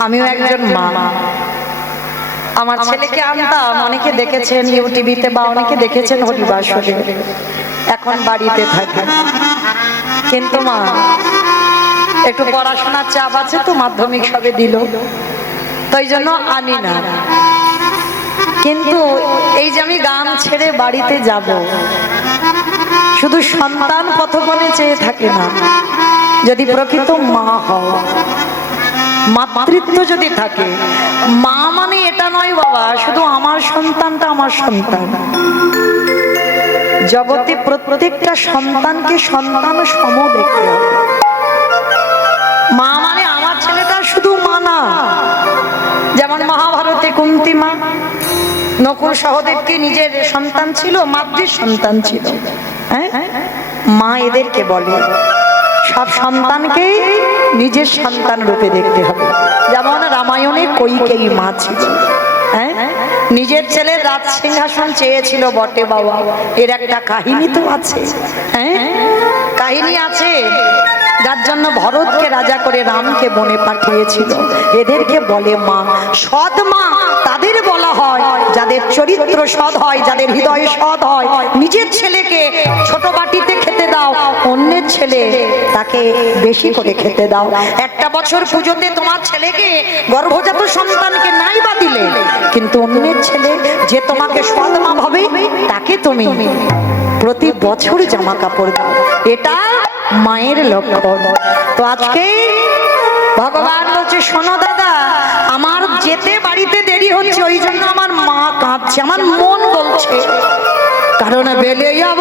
আমিও একজন মা। আমার ছেলেকে আনতাম, অনেকে দেখেছেন ইউটিভিতে বা অনেকে দেখেছেন হরিবাসরে, এখন বাড়িতে থাকে। কিন্তু মা একটু পড়াশোনার চাপ আছে তো, মাধ্যমিক সবে দিল, তাই জন্য আনি না। কিন্তু এই যে আমি গান ছেড়ে বাড়িতে যাব, শুধু সন্তান পথগণে চেয়ে থাকে না, যদি প্রকৃত মা হও, মাতৃত্ব যদি থাকে, মা মানে এটা নয় বাবা শুধু আমার সন্তানটা আমার সন্তান। জগতে প্রত্যেকটা সন্তানকে সন্তান সম দেখতে হবে। মা মানে আমার ছেলেটা শুধু মা না। যেমন মহাভারতে কুন্তী মা নকুল সহদেবকে নিজের সন্তান ছিল, মাতৃ সন্তান ছিল। হ্যাঁ, মা এদেরকে বলে। সব সন্তানকে নিজের সন্তান রূপে দেখতে হবে। যেমন রামায়ণে কইকেয়ী মা ছিল। হ্যাঁ, নিজের ছেলের রাজ সিংহাসন চেয়েছিল বটে বাবা, এর একটা কাহিনী তো আছে। হ্যাঁ, কাহিনী আছে, যার জন্য ভরতকে রাজা করে রামকে বনে পাঠিয়েছিল। এদেরকে বলে মা। সৎ মা তাদের বলা হয় যাদের চরিত্র সৎ হয়, যাদের হৃদয় সৎ হয়। নিজের ছেলেকে ছোট বাটিতে খেতে দাও, অন্যের ছেলে তাকে বেশি করে খেতে দাও। একটা বছর পুজোতে তোমার ছেলেকে, গর্ভজাত সন্তানকে নাই বা দিলে, কিন্তু অন্যের ছেলে যে তোমাকে সৎ মা ভাবে, তাকে তুমি প্রতি বছর জামা কাপড় দাও। এটা মায়ের লক্ষণ। তো আজকে ভগবান বলছে, শোনো দাদা, আমার যেতে বাড়িতে দেরি হচ্ছে, ওই জন্য আমার মা কাঁদছে, আমার মন বলছে, কারণ বেলে যাব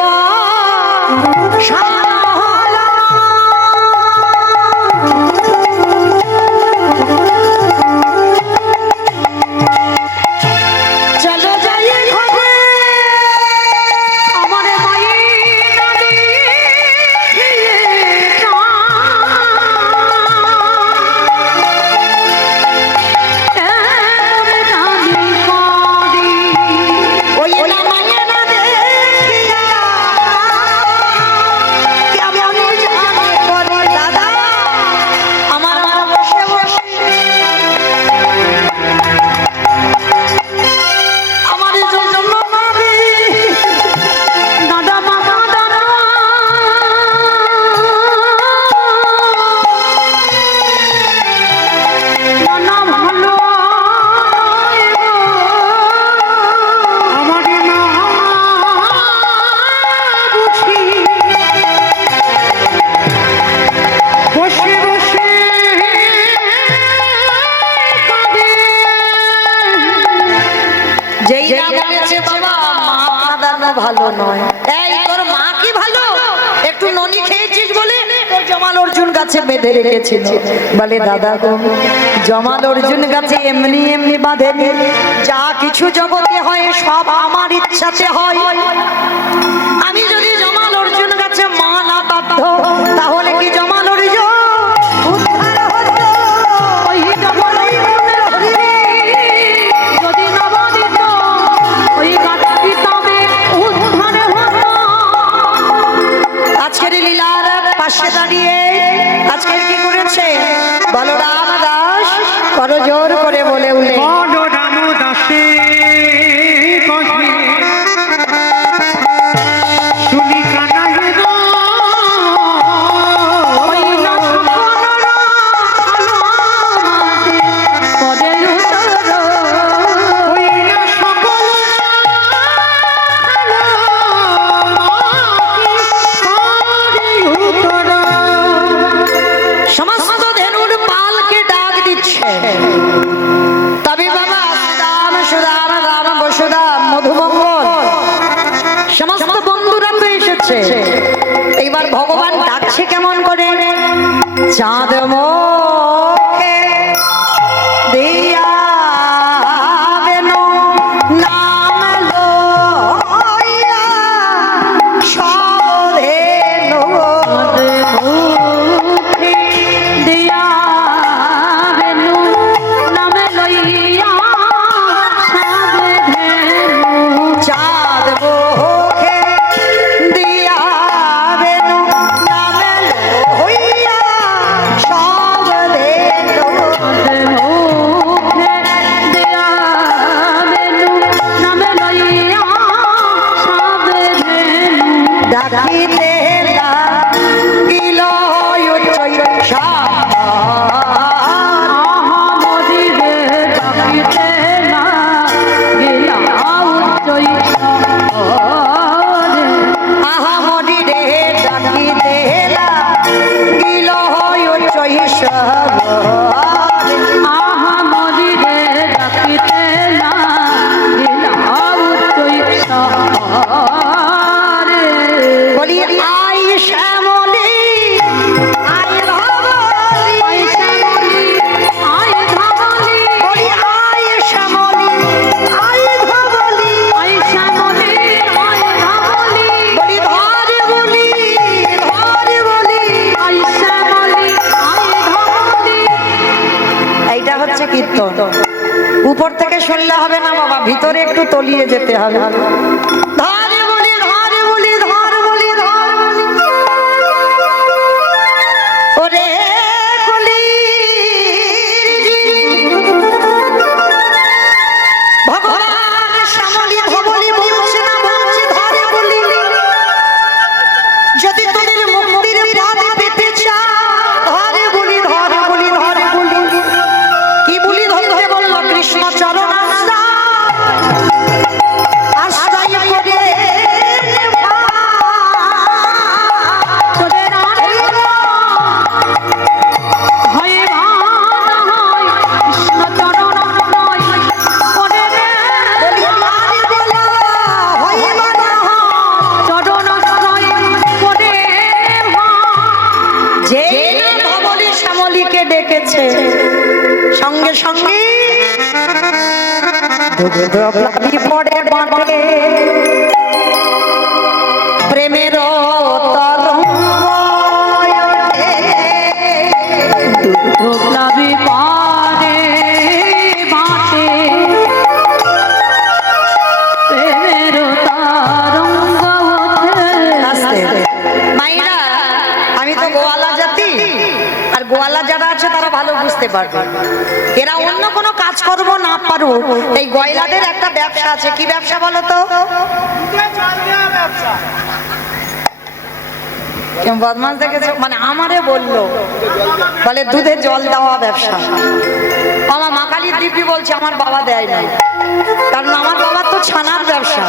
ভালো নয়। এই তোর মা কি ভালো? একটু ননি খেয়েছিস বলে তোর জমাল অর্জুন গাছে বেঁধে রেখেছিল। বলে দাদা গো, জমাল অর্জুন গাছে এমনি এমনি বাঁধে, যা কিছু জগতে হয় সব আমার ইচ্ছাতে হয়। আমি যদি জমাল অর্জুন গাছে মা না বাধ্য, তাহলে কি জমাল অর্জুন উদ্ধার হতো? ওই জমাল অর্জুনের হরি যদি না বাঁধিত, ওই গাছটি তবে উদ্ধার হতো। আজকের লীলার পাশে দাঁড়িয়ে আজকের কি করেছে বলরাম দাস? করজোর করে বলে উঠে, বলরাম দাসে শুনি কানাই গো, ওই না সকলরা ভালোবাসে করে উত্তর, ওই না সকলরা ভালোবাসি করে উত্তর। সমস্ত ধেনুর পালকে ডাক দিচ্ছে, তবে বাবা রাম সুদাম রাম বসুদাম মধুমঙ্গল সমস্ত বন্ধুরা তো এসেছে। এইবার ভগবান ডাকছে কেমন করে? চাঁদ মুখে দিয়া বেনু নাম লইয়া সব ধেনু মুখে দিয়া এইটা হচ্ছে কীর্তন। উপর থেকে শুনলে হবে না বাবা, ভিতরে একটু তলিয়ে যেতে হবে। ধরে বলি ধর বলি ধর বলি ধর বলি ওরে ভগবান শ্যামলী ধবলি বলছে না বলছে ধরে বলি, যদি তোদের মুক্তির পথ পেতে চাও ধরে বলি ধরে বলি ধরে বলি। কি বলি ধরতে বলল? কৃষ্ণ চরণ আশ্রয় করে ডেকেছে সঙ্গে সঙ্গে পড়ে বাঁটে প্রেমের মাইরা। আমি তো গোয়ালা জাতি, আর গোয়ালা যারা আছে তারা ভালো বুঝতে পারবে। এরা অন্য কোনো কাজকর্ম না পারুক, এই গয়লাদের একটা ব্যবসা আছে। কি ব্যবসা বলো তো? কেউ বদমাস দেখেছে? মানে আমারে বললো, বলে দুধে জল দেওয়া ব্যবসা। আমার মা কালীর দিব্যি বলছে আমার বাবা দেয় না, কারণ আমার বাবার তো ছানার ব্যবসা।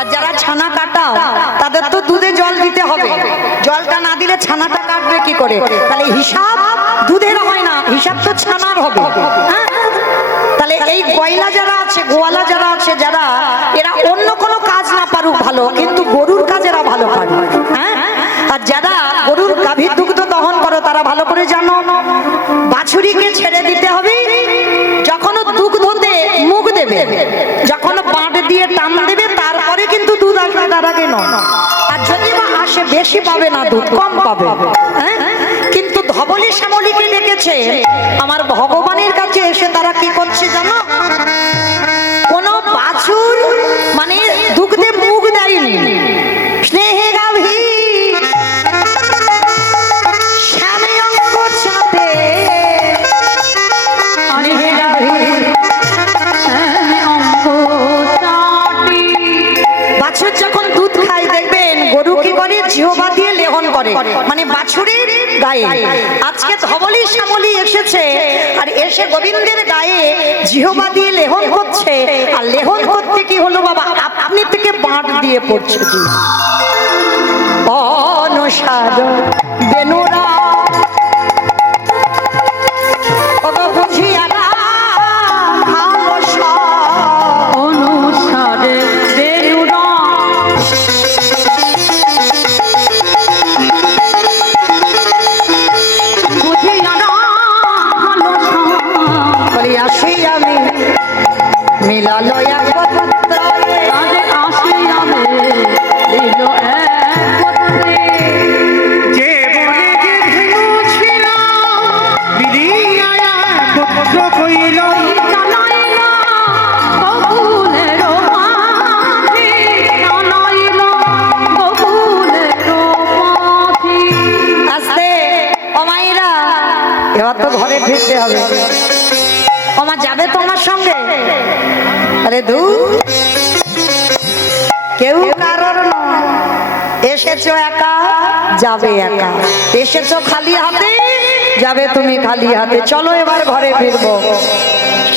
আর যারা ছানা কাটাও তাদের তো দুধে জল দিতে হবে, জলটা না দিলে ছানাটা কাটবে কি করে? তাহলে হিসাব দুধের হয় না, হিসাব তো ছানার হবে। হ্যাঁ, তাহলে এই গয়লা যারা আছে, গোয়ালা যারা আছে, যারা এরা অন্য কোনো কাজ না পারুক ভালো, কিন্তু গরুর কাজ এরা ভালো পারে। হ্যাঁ, আর যারা গরুর গাভীর দুগ্ধ দহন করো তারা ভালো করে জানো, বাছুরিকে ছেড়ে দিতে হবে যখন দুগ্ধতে মুখ দেবে, যখন বাঁট দিয়ে টান দেবে তারপরে কিন্তু দুধ আসবে, তার আগে নয়। আর যদি বা আসে বেশি পাবে না, দুধ কম পাবে। হ্যাঁ, কিন্তু ধবলি শ্যামলীকে ডেকেছে আমার ভগবানের কাছে এসে তারা কি করছে জানো? কোন বাছুর মানে দুগ্ধে মুখ দেয়নি, স্নেহে গাভী শ্যামে অঙ্গ চাপে বাছুর যখন দুধ খায় দেখবেন গরু কি করে? জিহ্বা দিয়ে লেহন করে, মানে বাছুরের গায়ে। আজকে ধবলি শ্যামলী এসেছে আর এসে গোবিন্দের গায়ে জিহ্বা দিয়ে লেহন করছে। আর লেহন করতে কি হলো বাবা? আপনি থেকে বাঁট দিয়ে পড়ছে দুধ। অনুসার বেনুরা মিলালো যে বনে যে ধেনু ছিল মিলিয়া পুত্র কইল। আস্তে ও মাইরা, এবার তো ঘরে ফিরতে হবে। ওমা যাবে তোমার সঙ্গে? আরে দু কেউ কারোর নয়, এসেছো একা যাবে একা, এসেছো খালি হাতে যাবে তুমি খালি হাতে। চলো এবার ঘরে ফিরবো।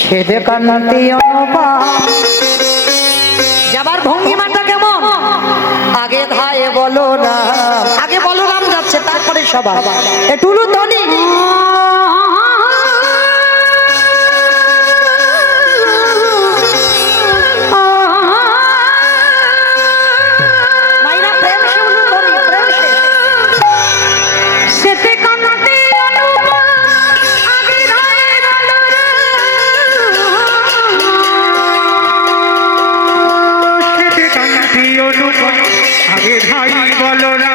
সেদে কান্তি যাবার ভঙ্গিমাটা কেমন? আগে ধায়ে বলো না, আগে বলো রাম যাচ্ছে, তারপরে সবাই টুলু ধনী আগে ভাই বলো না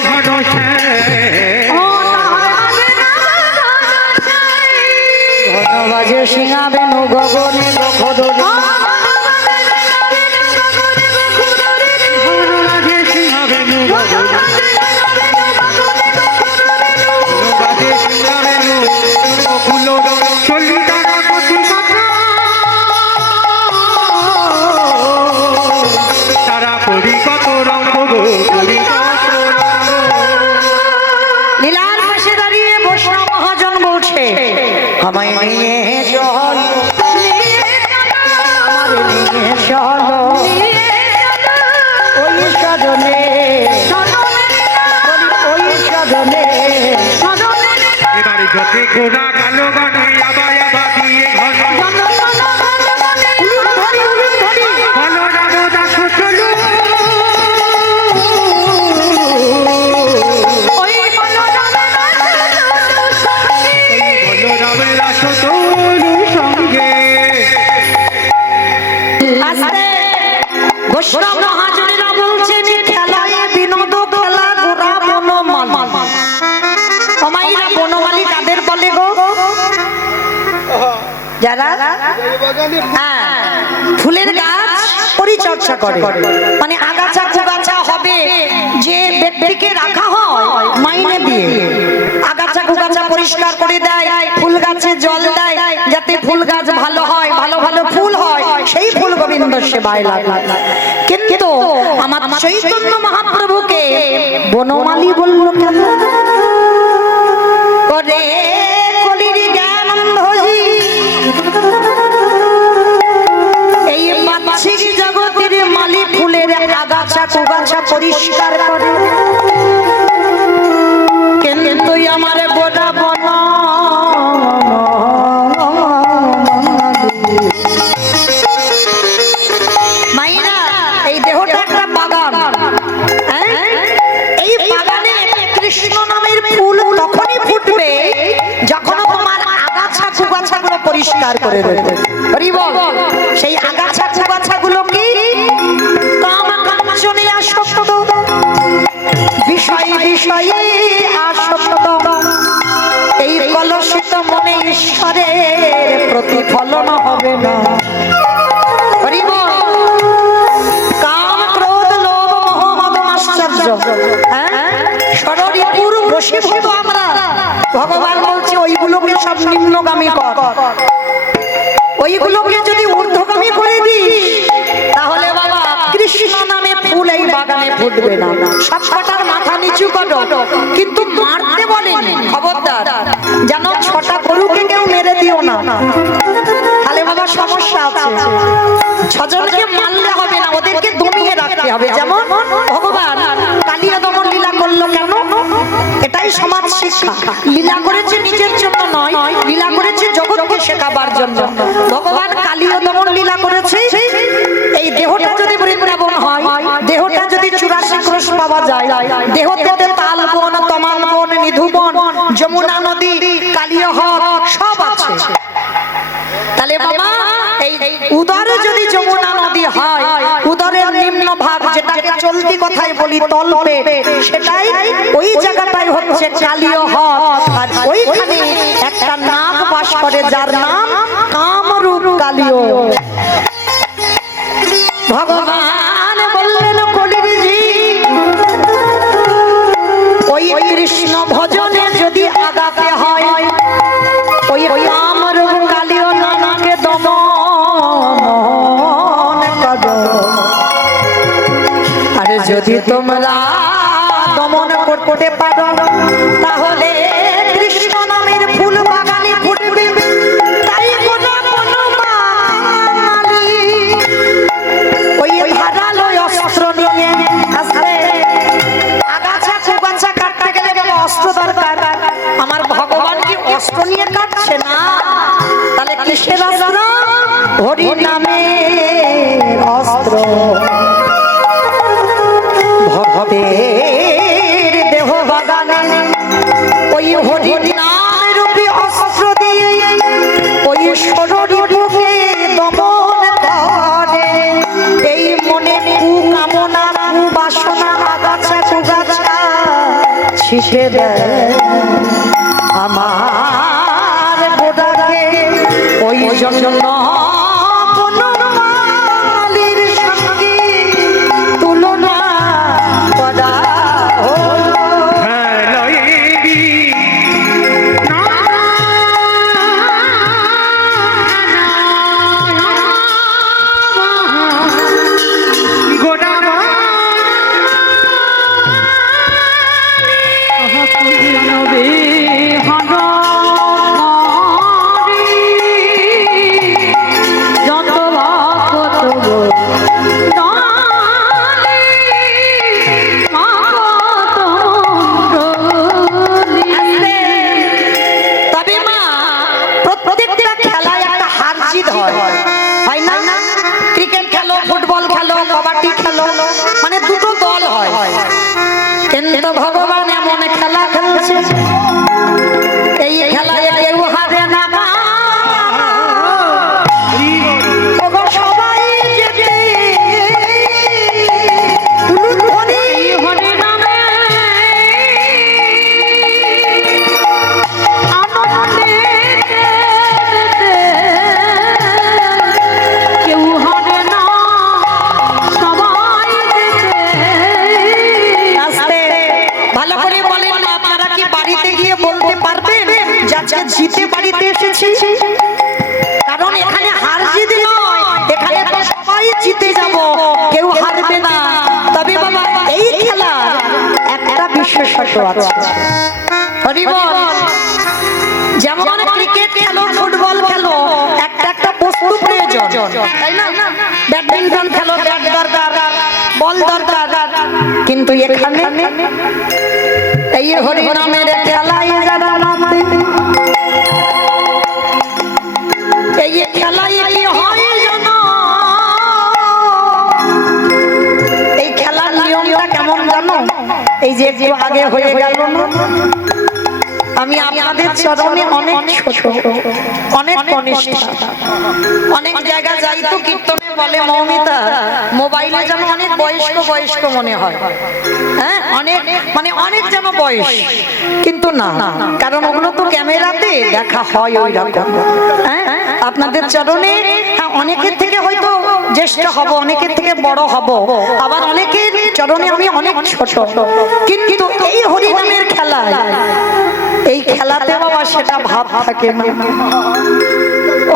ঘন ঘন বাজে সিংহা বেনু গগনে গখদরি তারা করি কত রঙ্গ গো করি কত লীলার পাশে দাঁড়িয়ে বৈষ্ণব মহাজন বলছে আমায় নিয়ে চল আমার নিয়ে চল ওই সদনে ওই সদনে এবারে যতে গোনা কালো গানে আবা আবা দিয়ে ঘন বলো রাম দাস চলো বলো রামের দাস তোলু সঙ্গে আস্তে বৈষ্ণব মহাজনেরা বলছেন খেলায় বিনোদ খেলা গোরা বনমাল আমাইরা বনমালী কাদের বলে গো যারা হ্যাঁ ফুলের গাছ পরিচর্যা করে মানে আগাছা কুগাছা হবে যে ব্যক্তিকে রাখা হয় মাইনে দিয়ে আগাছা কুগাছা পরিষ্কার করে দেয় ফুল গাছে জল দেয় যাতে ফুল গাছ ভালো হয় ভালো ভালো ফুল হয় সেই ফুল গোবিন্দ সেবায় লাগে কিন্তু আমার চৈতন্য মহাপ্রভুকে বনমালী বলল কেন করে কলির জ্ঞান অন্ধজি এই বাহ্যিক জগতের মালি ফুলের আগাছা কুগাছা পরিষ্কার করে কিন্তু আমার গোটা বন মাইনা এই দেহটা একটা বাগান হ্যাঁ এই বাগানে কৃষ্ণ নামের ফুল তখনই ফুটবে যখন তোমার আগাছা কুগাছাগুলো পরিষ্কার করে দেবে হরি বল সেই আগাছা কুগাছাগুলো কি কাম কাঞ্চনে আসক্ত বিষয় বিষয়ে আসক্ত এই কলুষিত মনে ঈশ্বরের প্রতিফলন হবে না হরি বল কাম ক্রোধ লোভ মোহ মদ মাশ্চর্য হ্যাঁ ষড়রিপুর বশীভূত আমরা ভগবান বলছে ওইগুলোকে সব নিম্নগামী কর ওইগুলোকে যদি ঊর্ধ্বগামী করে দিস তাহলে বাবা কৃষ্ণ নামে ফুল এই বাগানে ফুটবে না সব কটার মাথা নিচু করো কিন্তু মারতে বলেনি খবরদার যেন ছটা গরুকে কেউ মেরে দিও না তাহলে বাবা সমস্যা আছে ছজনকে মারলে হবে না ওদেরকে দমিয়ে রাখতে হবে যেমন ভগবান কালিয়া দমন লীলা করলো কেন এটাই সমাজ শিক্ষা লীলা করেছে নিজের জন্য নয় লীলা করেছে জগৎকে শেখাবার জন্য ভগবান কালিয়া দমন লীলা করেছে এই দেহটা যদি বৃন্দাবন হয় দেহটা যদি 84 ক্রোশ পাওয়া যায় দেহতে তাল বন তমাল বন নিধুবন যমুনা নদী কালিয়া হ্রদ সব আছে তাহলে বাবা এই উদরে যদি যমুনা নদী হয় উদরের নিম্ন ভাগ যেটাকে চলতি কথায় বলি তলপে সেটাই ওই জায়গাটাই হচ্ছে কালিয়া হ্রদ আর ওইখানে একটা নাগ বাস করে যার নাম কামরূপ কালিয় ভগবান বললেন কলিজি ওই কৃষ্ণ ভজনে যদি আগাতে হয় ওই কামরূপ কালিয় নানাকে দমন করো আর যদি তোমরা দমন করতে পারো তাহলে কৃষ্ণ নামের ফুল বাগানে ফুটবে তাই গোটা বনমালী ওই ধারালো অস্ত্র নিয়ে আসলে আগাছা কুগাছা কাটতে গেলে বাবা অস্ত্র দরকার আমার ভগবান কি অস্ত্র নিয়ে কাটছে না তাহলে কিসের অস্ত্র হরি নামের অস্ত্র ভক্তের দেহ বাগানে ওই হরি নাম রূপী অস্ত্র দিয়ে ওই ষড়রিপুকে দমন করে এই মনে কুকামনা কুবাসনা আগাছা কুগাছা শিখে দেয় আমার গোটাকে, ওই জন্য কোনো মালির সঙ্গে তুলনা করা হলো। খেলয়েরি গোডামা তবে মা, প্রত্যেকটা খেলায় একটা হার জিত হয়, হয় না? ক্রিকেট খেলো, ফুটবল খেলো, কবাডি খেলো, মানে দুটো দল হয়। কিন্তু ভগবান এমন খেলা খেলছে, এই খেলায় কেউ হারে না। ওগো সবাই যেতে হরি হরি নামে আনন্দে কেউ হবে না, সবাই যেতে। আস্তে ভালো করে বলেন না, আপনারা কি বাড়িতে গিয়ে বলতে পারবেন যে আজকে জিতে বাড়িতে এসেছি? কারণ এখানে হার জিত নয়, এখানে তো সবাই জিতে যাব, কেউ হারবে না। তবে বাবা, এই খেলার একটা বিশেষত্ব আছে। হরি বল। যেমন ক্রিকেট খেলো, ফুটবল খেলো, একটা একটা বস্তু প্রয়োজন, তাই না? ব্যাডমিন্টন খেলো, ব্যাট দরকার, বল দরকার। কিন্তু এখানে এই হরি নামের খেলায় যারা নামে, এই খেলায় কি হয় জানো? এই খেলার নিয়মটা কেমন জানো? এই যে একটু আগে হয়ে গেল না, আমি আপনাদের চরণে অনেক ছোট, অনেক কনিষ্ঠ, অনেক জায়গা যাই তো কীর্তনে বলে মৌমিতা, মোবাইলে যেন অনেক বয়স্ক বয়স্ক মনে হয়, হ্যাঁ, অনেক মানে অনেক যেন বয়স, কিন্তু না, কারণ ওগুলো তো ক্যামেরাতে দেখা হয় ওই রকম। হ্যাঁ, আপনাদের চরণে অনেকের থেকে হয়তো জ্যেষ্ঠ হব, অনেকের থেকে বড় হব, আবার অনেকের চরণে আমি অনেক ছোট, কিন্তু এই হরিনামের খেলায়, এই খেলাতে বাবা সেটা ভাব থাকে না।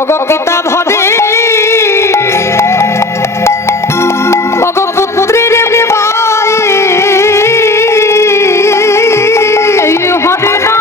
ওগো পিতা ধরে, ওগো পুত্রের ভাই, এই হবে না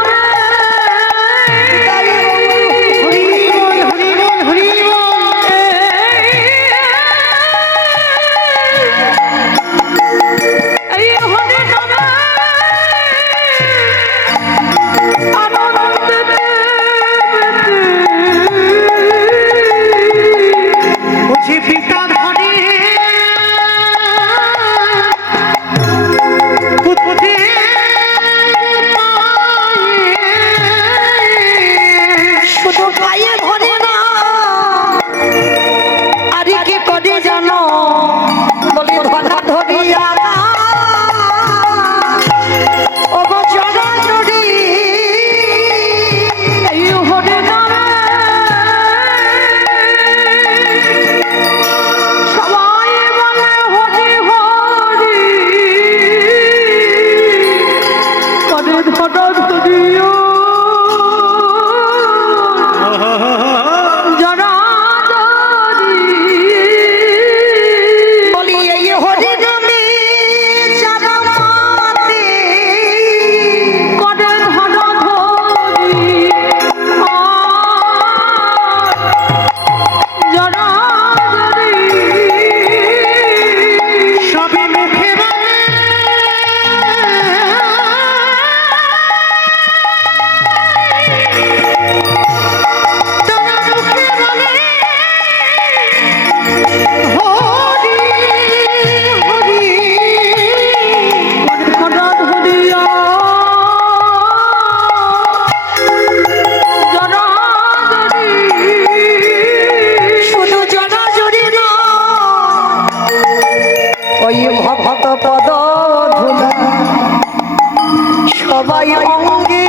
সবাই অঙ্গে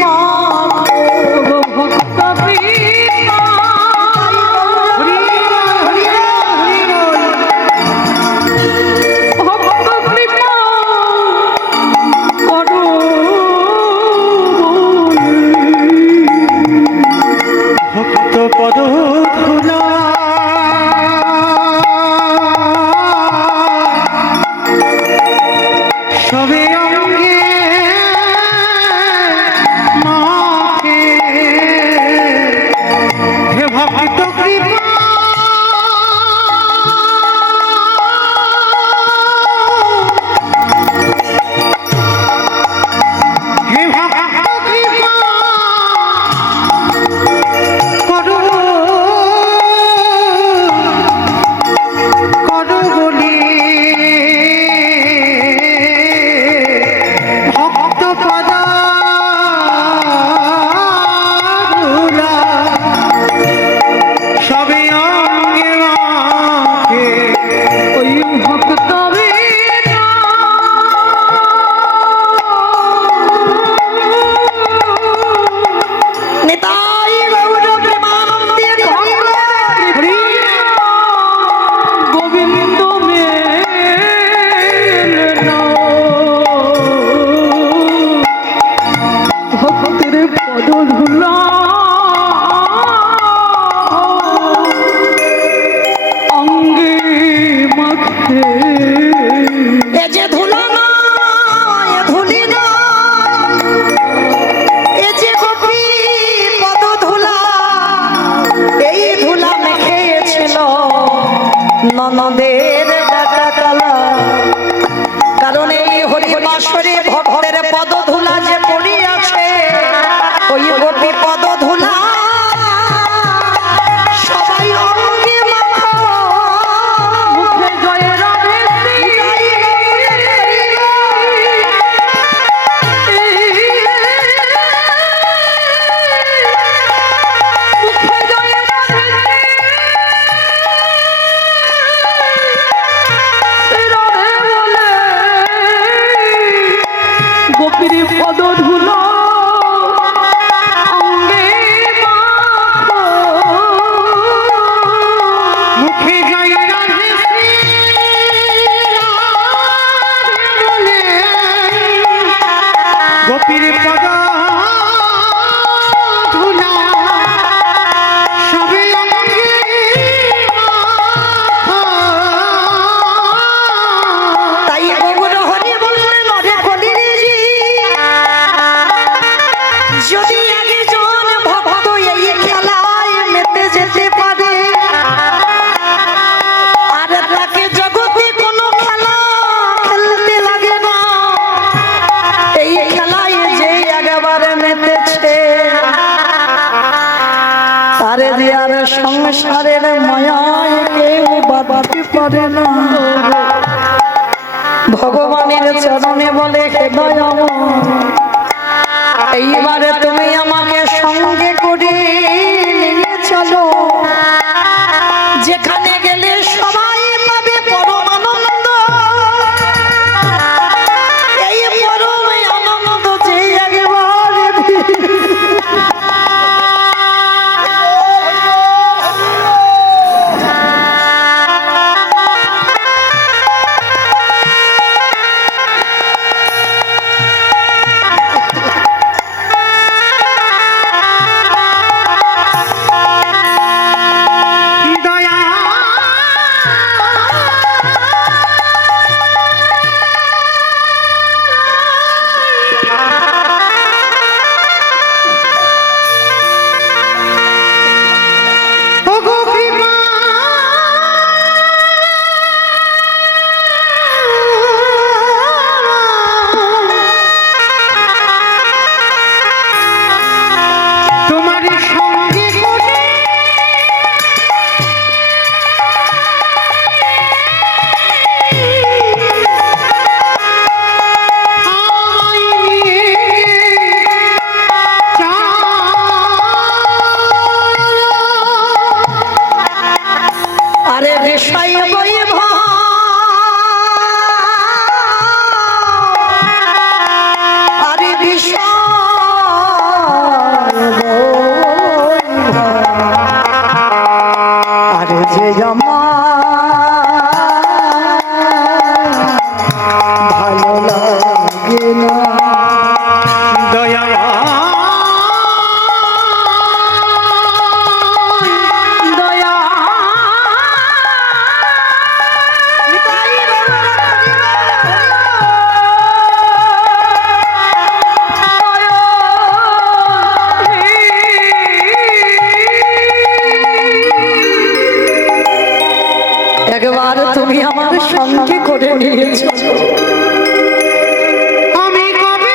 মাখো। ভক্ত কৃপা ভক্ত কৃপা করো ভক্ত পদ ধুলা সবে অঙ্গে মাখে হে ভক্ত কৃপা হে ভক্ত কৃপা করো করো বলি ভক্ত পদা ধুলা সবে অঙ্গে মাখে ওই ভক্ত নিতাই গৌর প্রেমানন্দে গোবিন্দ ভক্তের পদ ধুলা অঙ্গে মাখে এ যে ধুলা না এ ধুলি না এ যে গোপী পদ ধুলা এই ধুলা মেখেছিল ননদের ডাটা কালা কারণ এই হরিবাসরে ভক্তের পদ ধুলা যে পড়িয়াছে ওই গোপী পদ ধুলা সবাই অঙ্গে মাখো মুখে জয় রাধে মুখে জয় রাধে রাধে বলে গোপীর পদ ধুলো অঙ্গে মাখো মুখে জয় রাধে শ্রী রাধে বলে গোপীর পদ ধুলা সবে অঙ্গে মাখো। তাই গৌর হরি বললেন অরে কলিজি যদি একজন ভক্ত এই খেলায় মেতে যেতে পারে আর তাকে জগতে কোনো খেলা খেলতে লাগে না এই খেলায় যে একবারে মেতেছে তারে যে আর সংসারের মায়ায় কেউ বাঁধতে পারে না ভগবানের চরণে বলে হে দয়াময় এইবারে তুমি আমাকে সঙ্গে করে নিয়ে চলো যেখানে গেলে সবাই পাবে পরম আনন্দ এই পরম আনন্দ যে একবারে না দয়া দয়া একবার তুমি আমার সঙ্গে করে নিয়েছো আমি কবে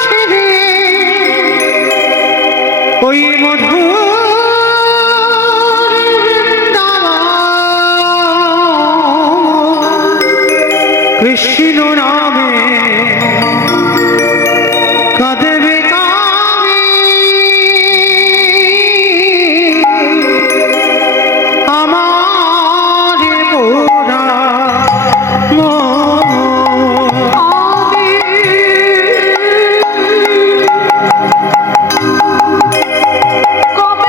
ছেড়ে ওই মধু কৃষ্ণ নামে কাঁদবে কামি আমার পোড়া মন। কবে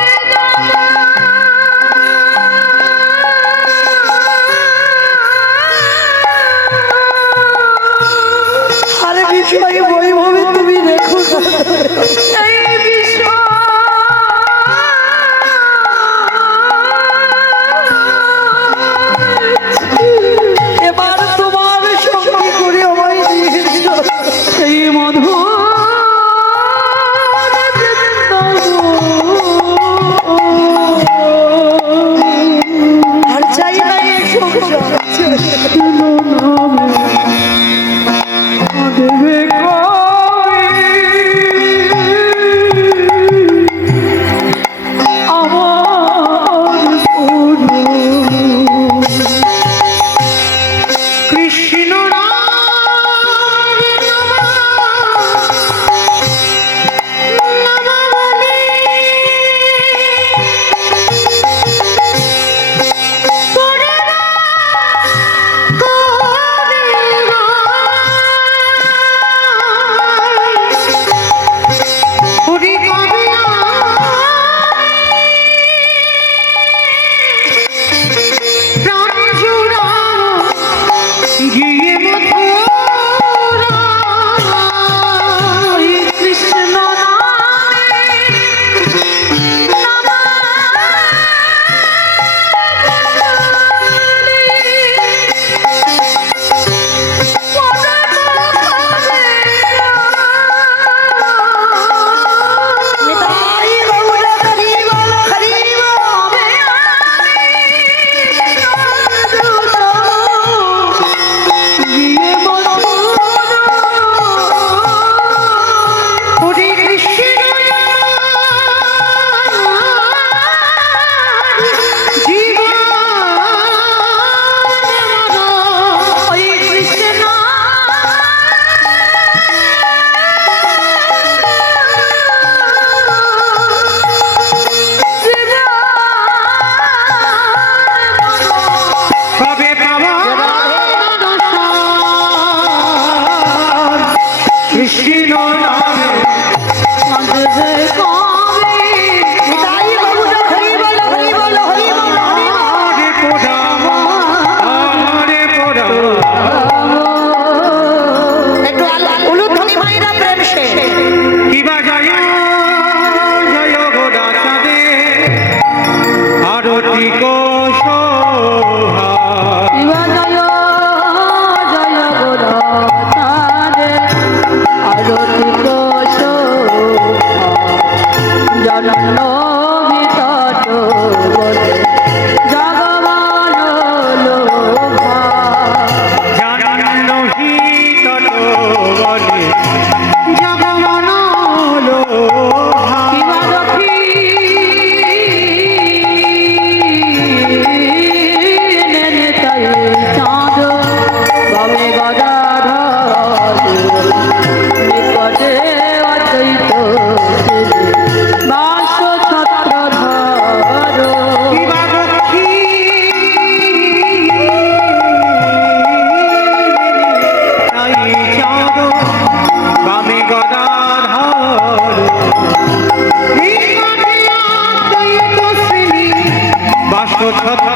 শত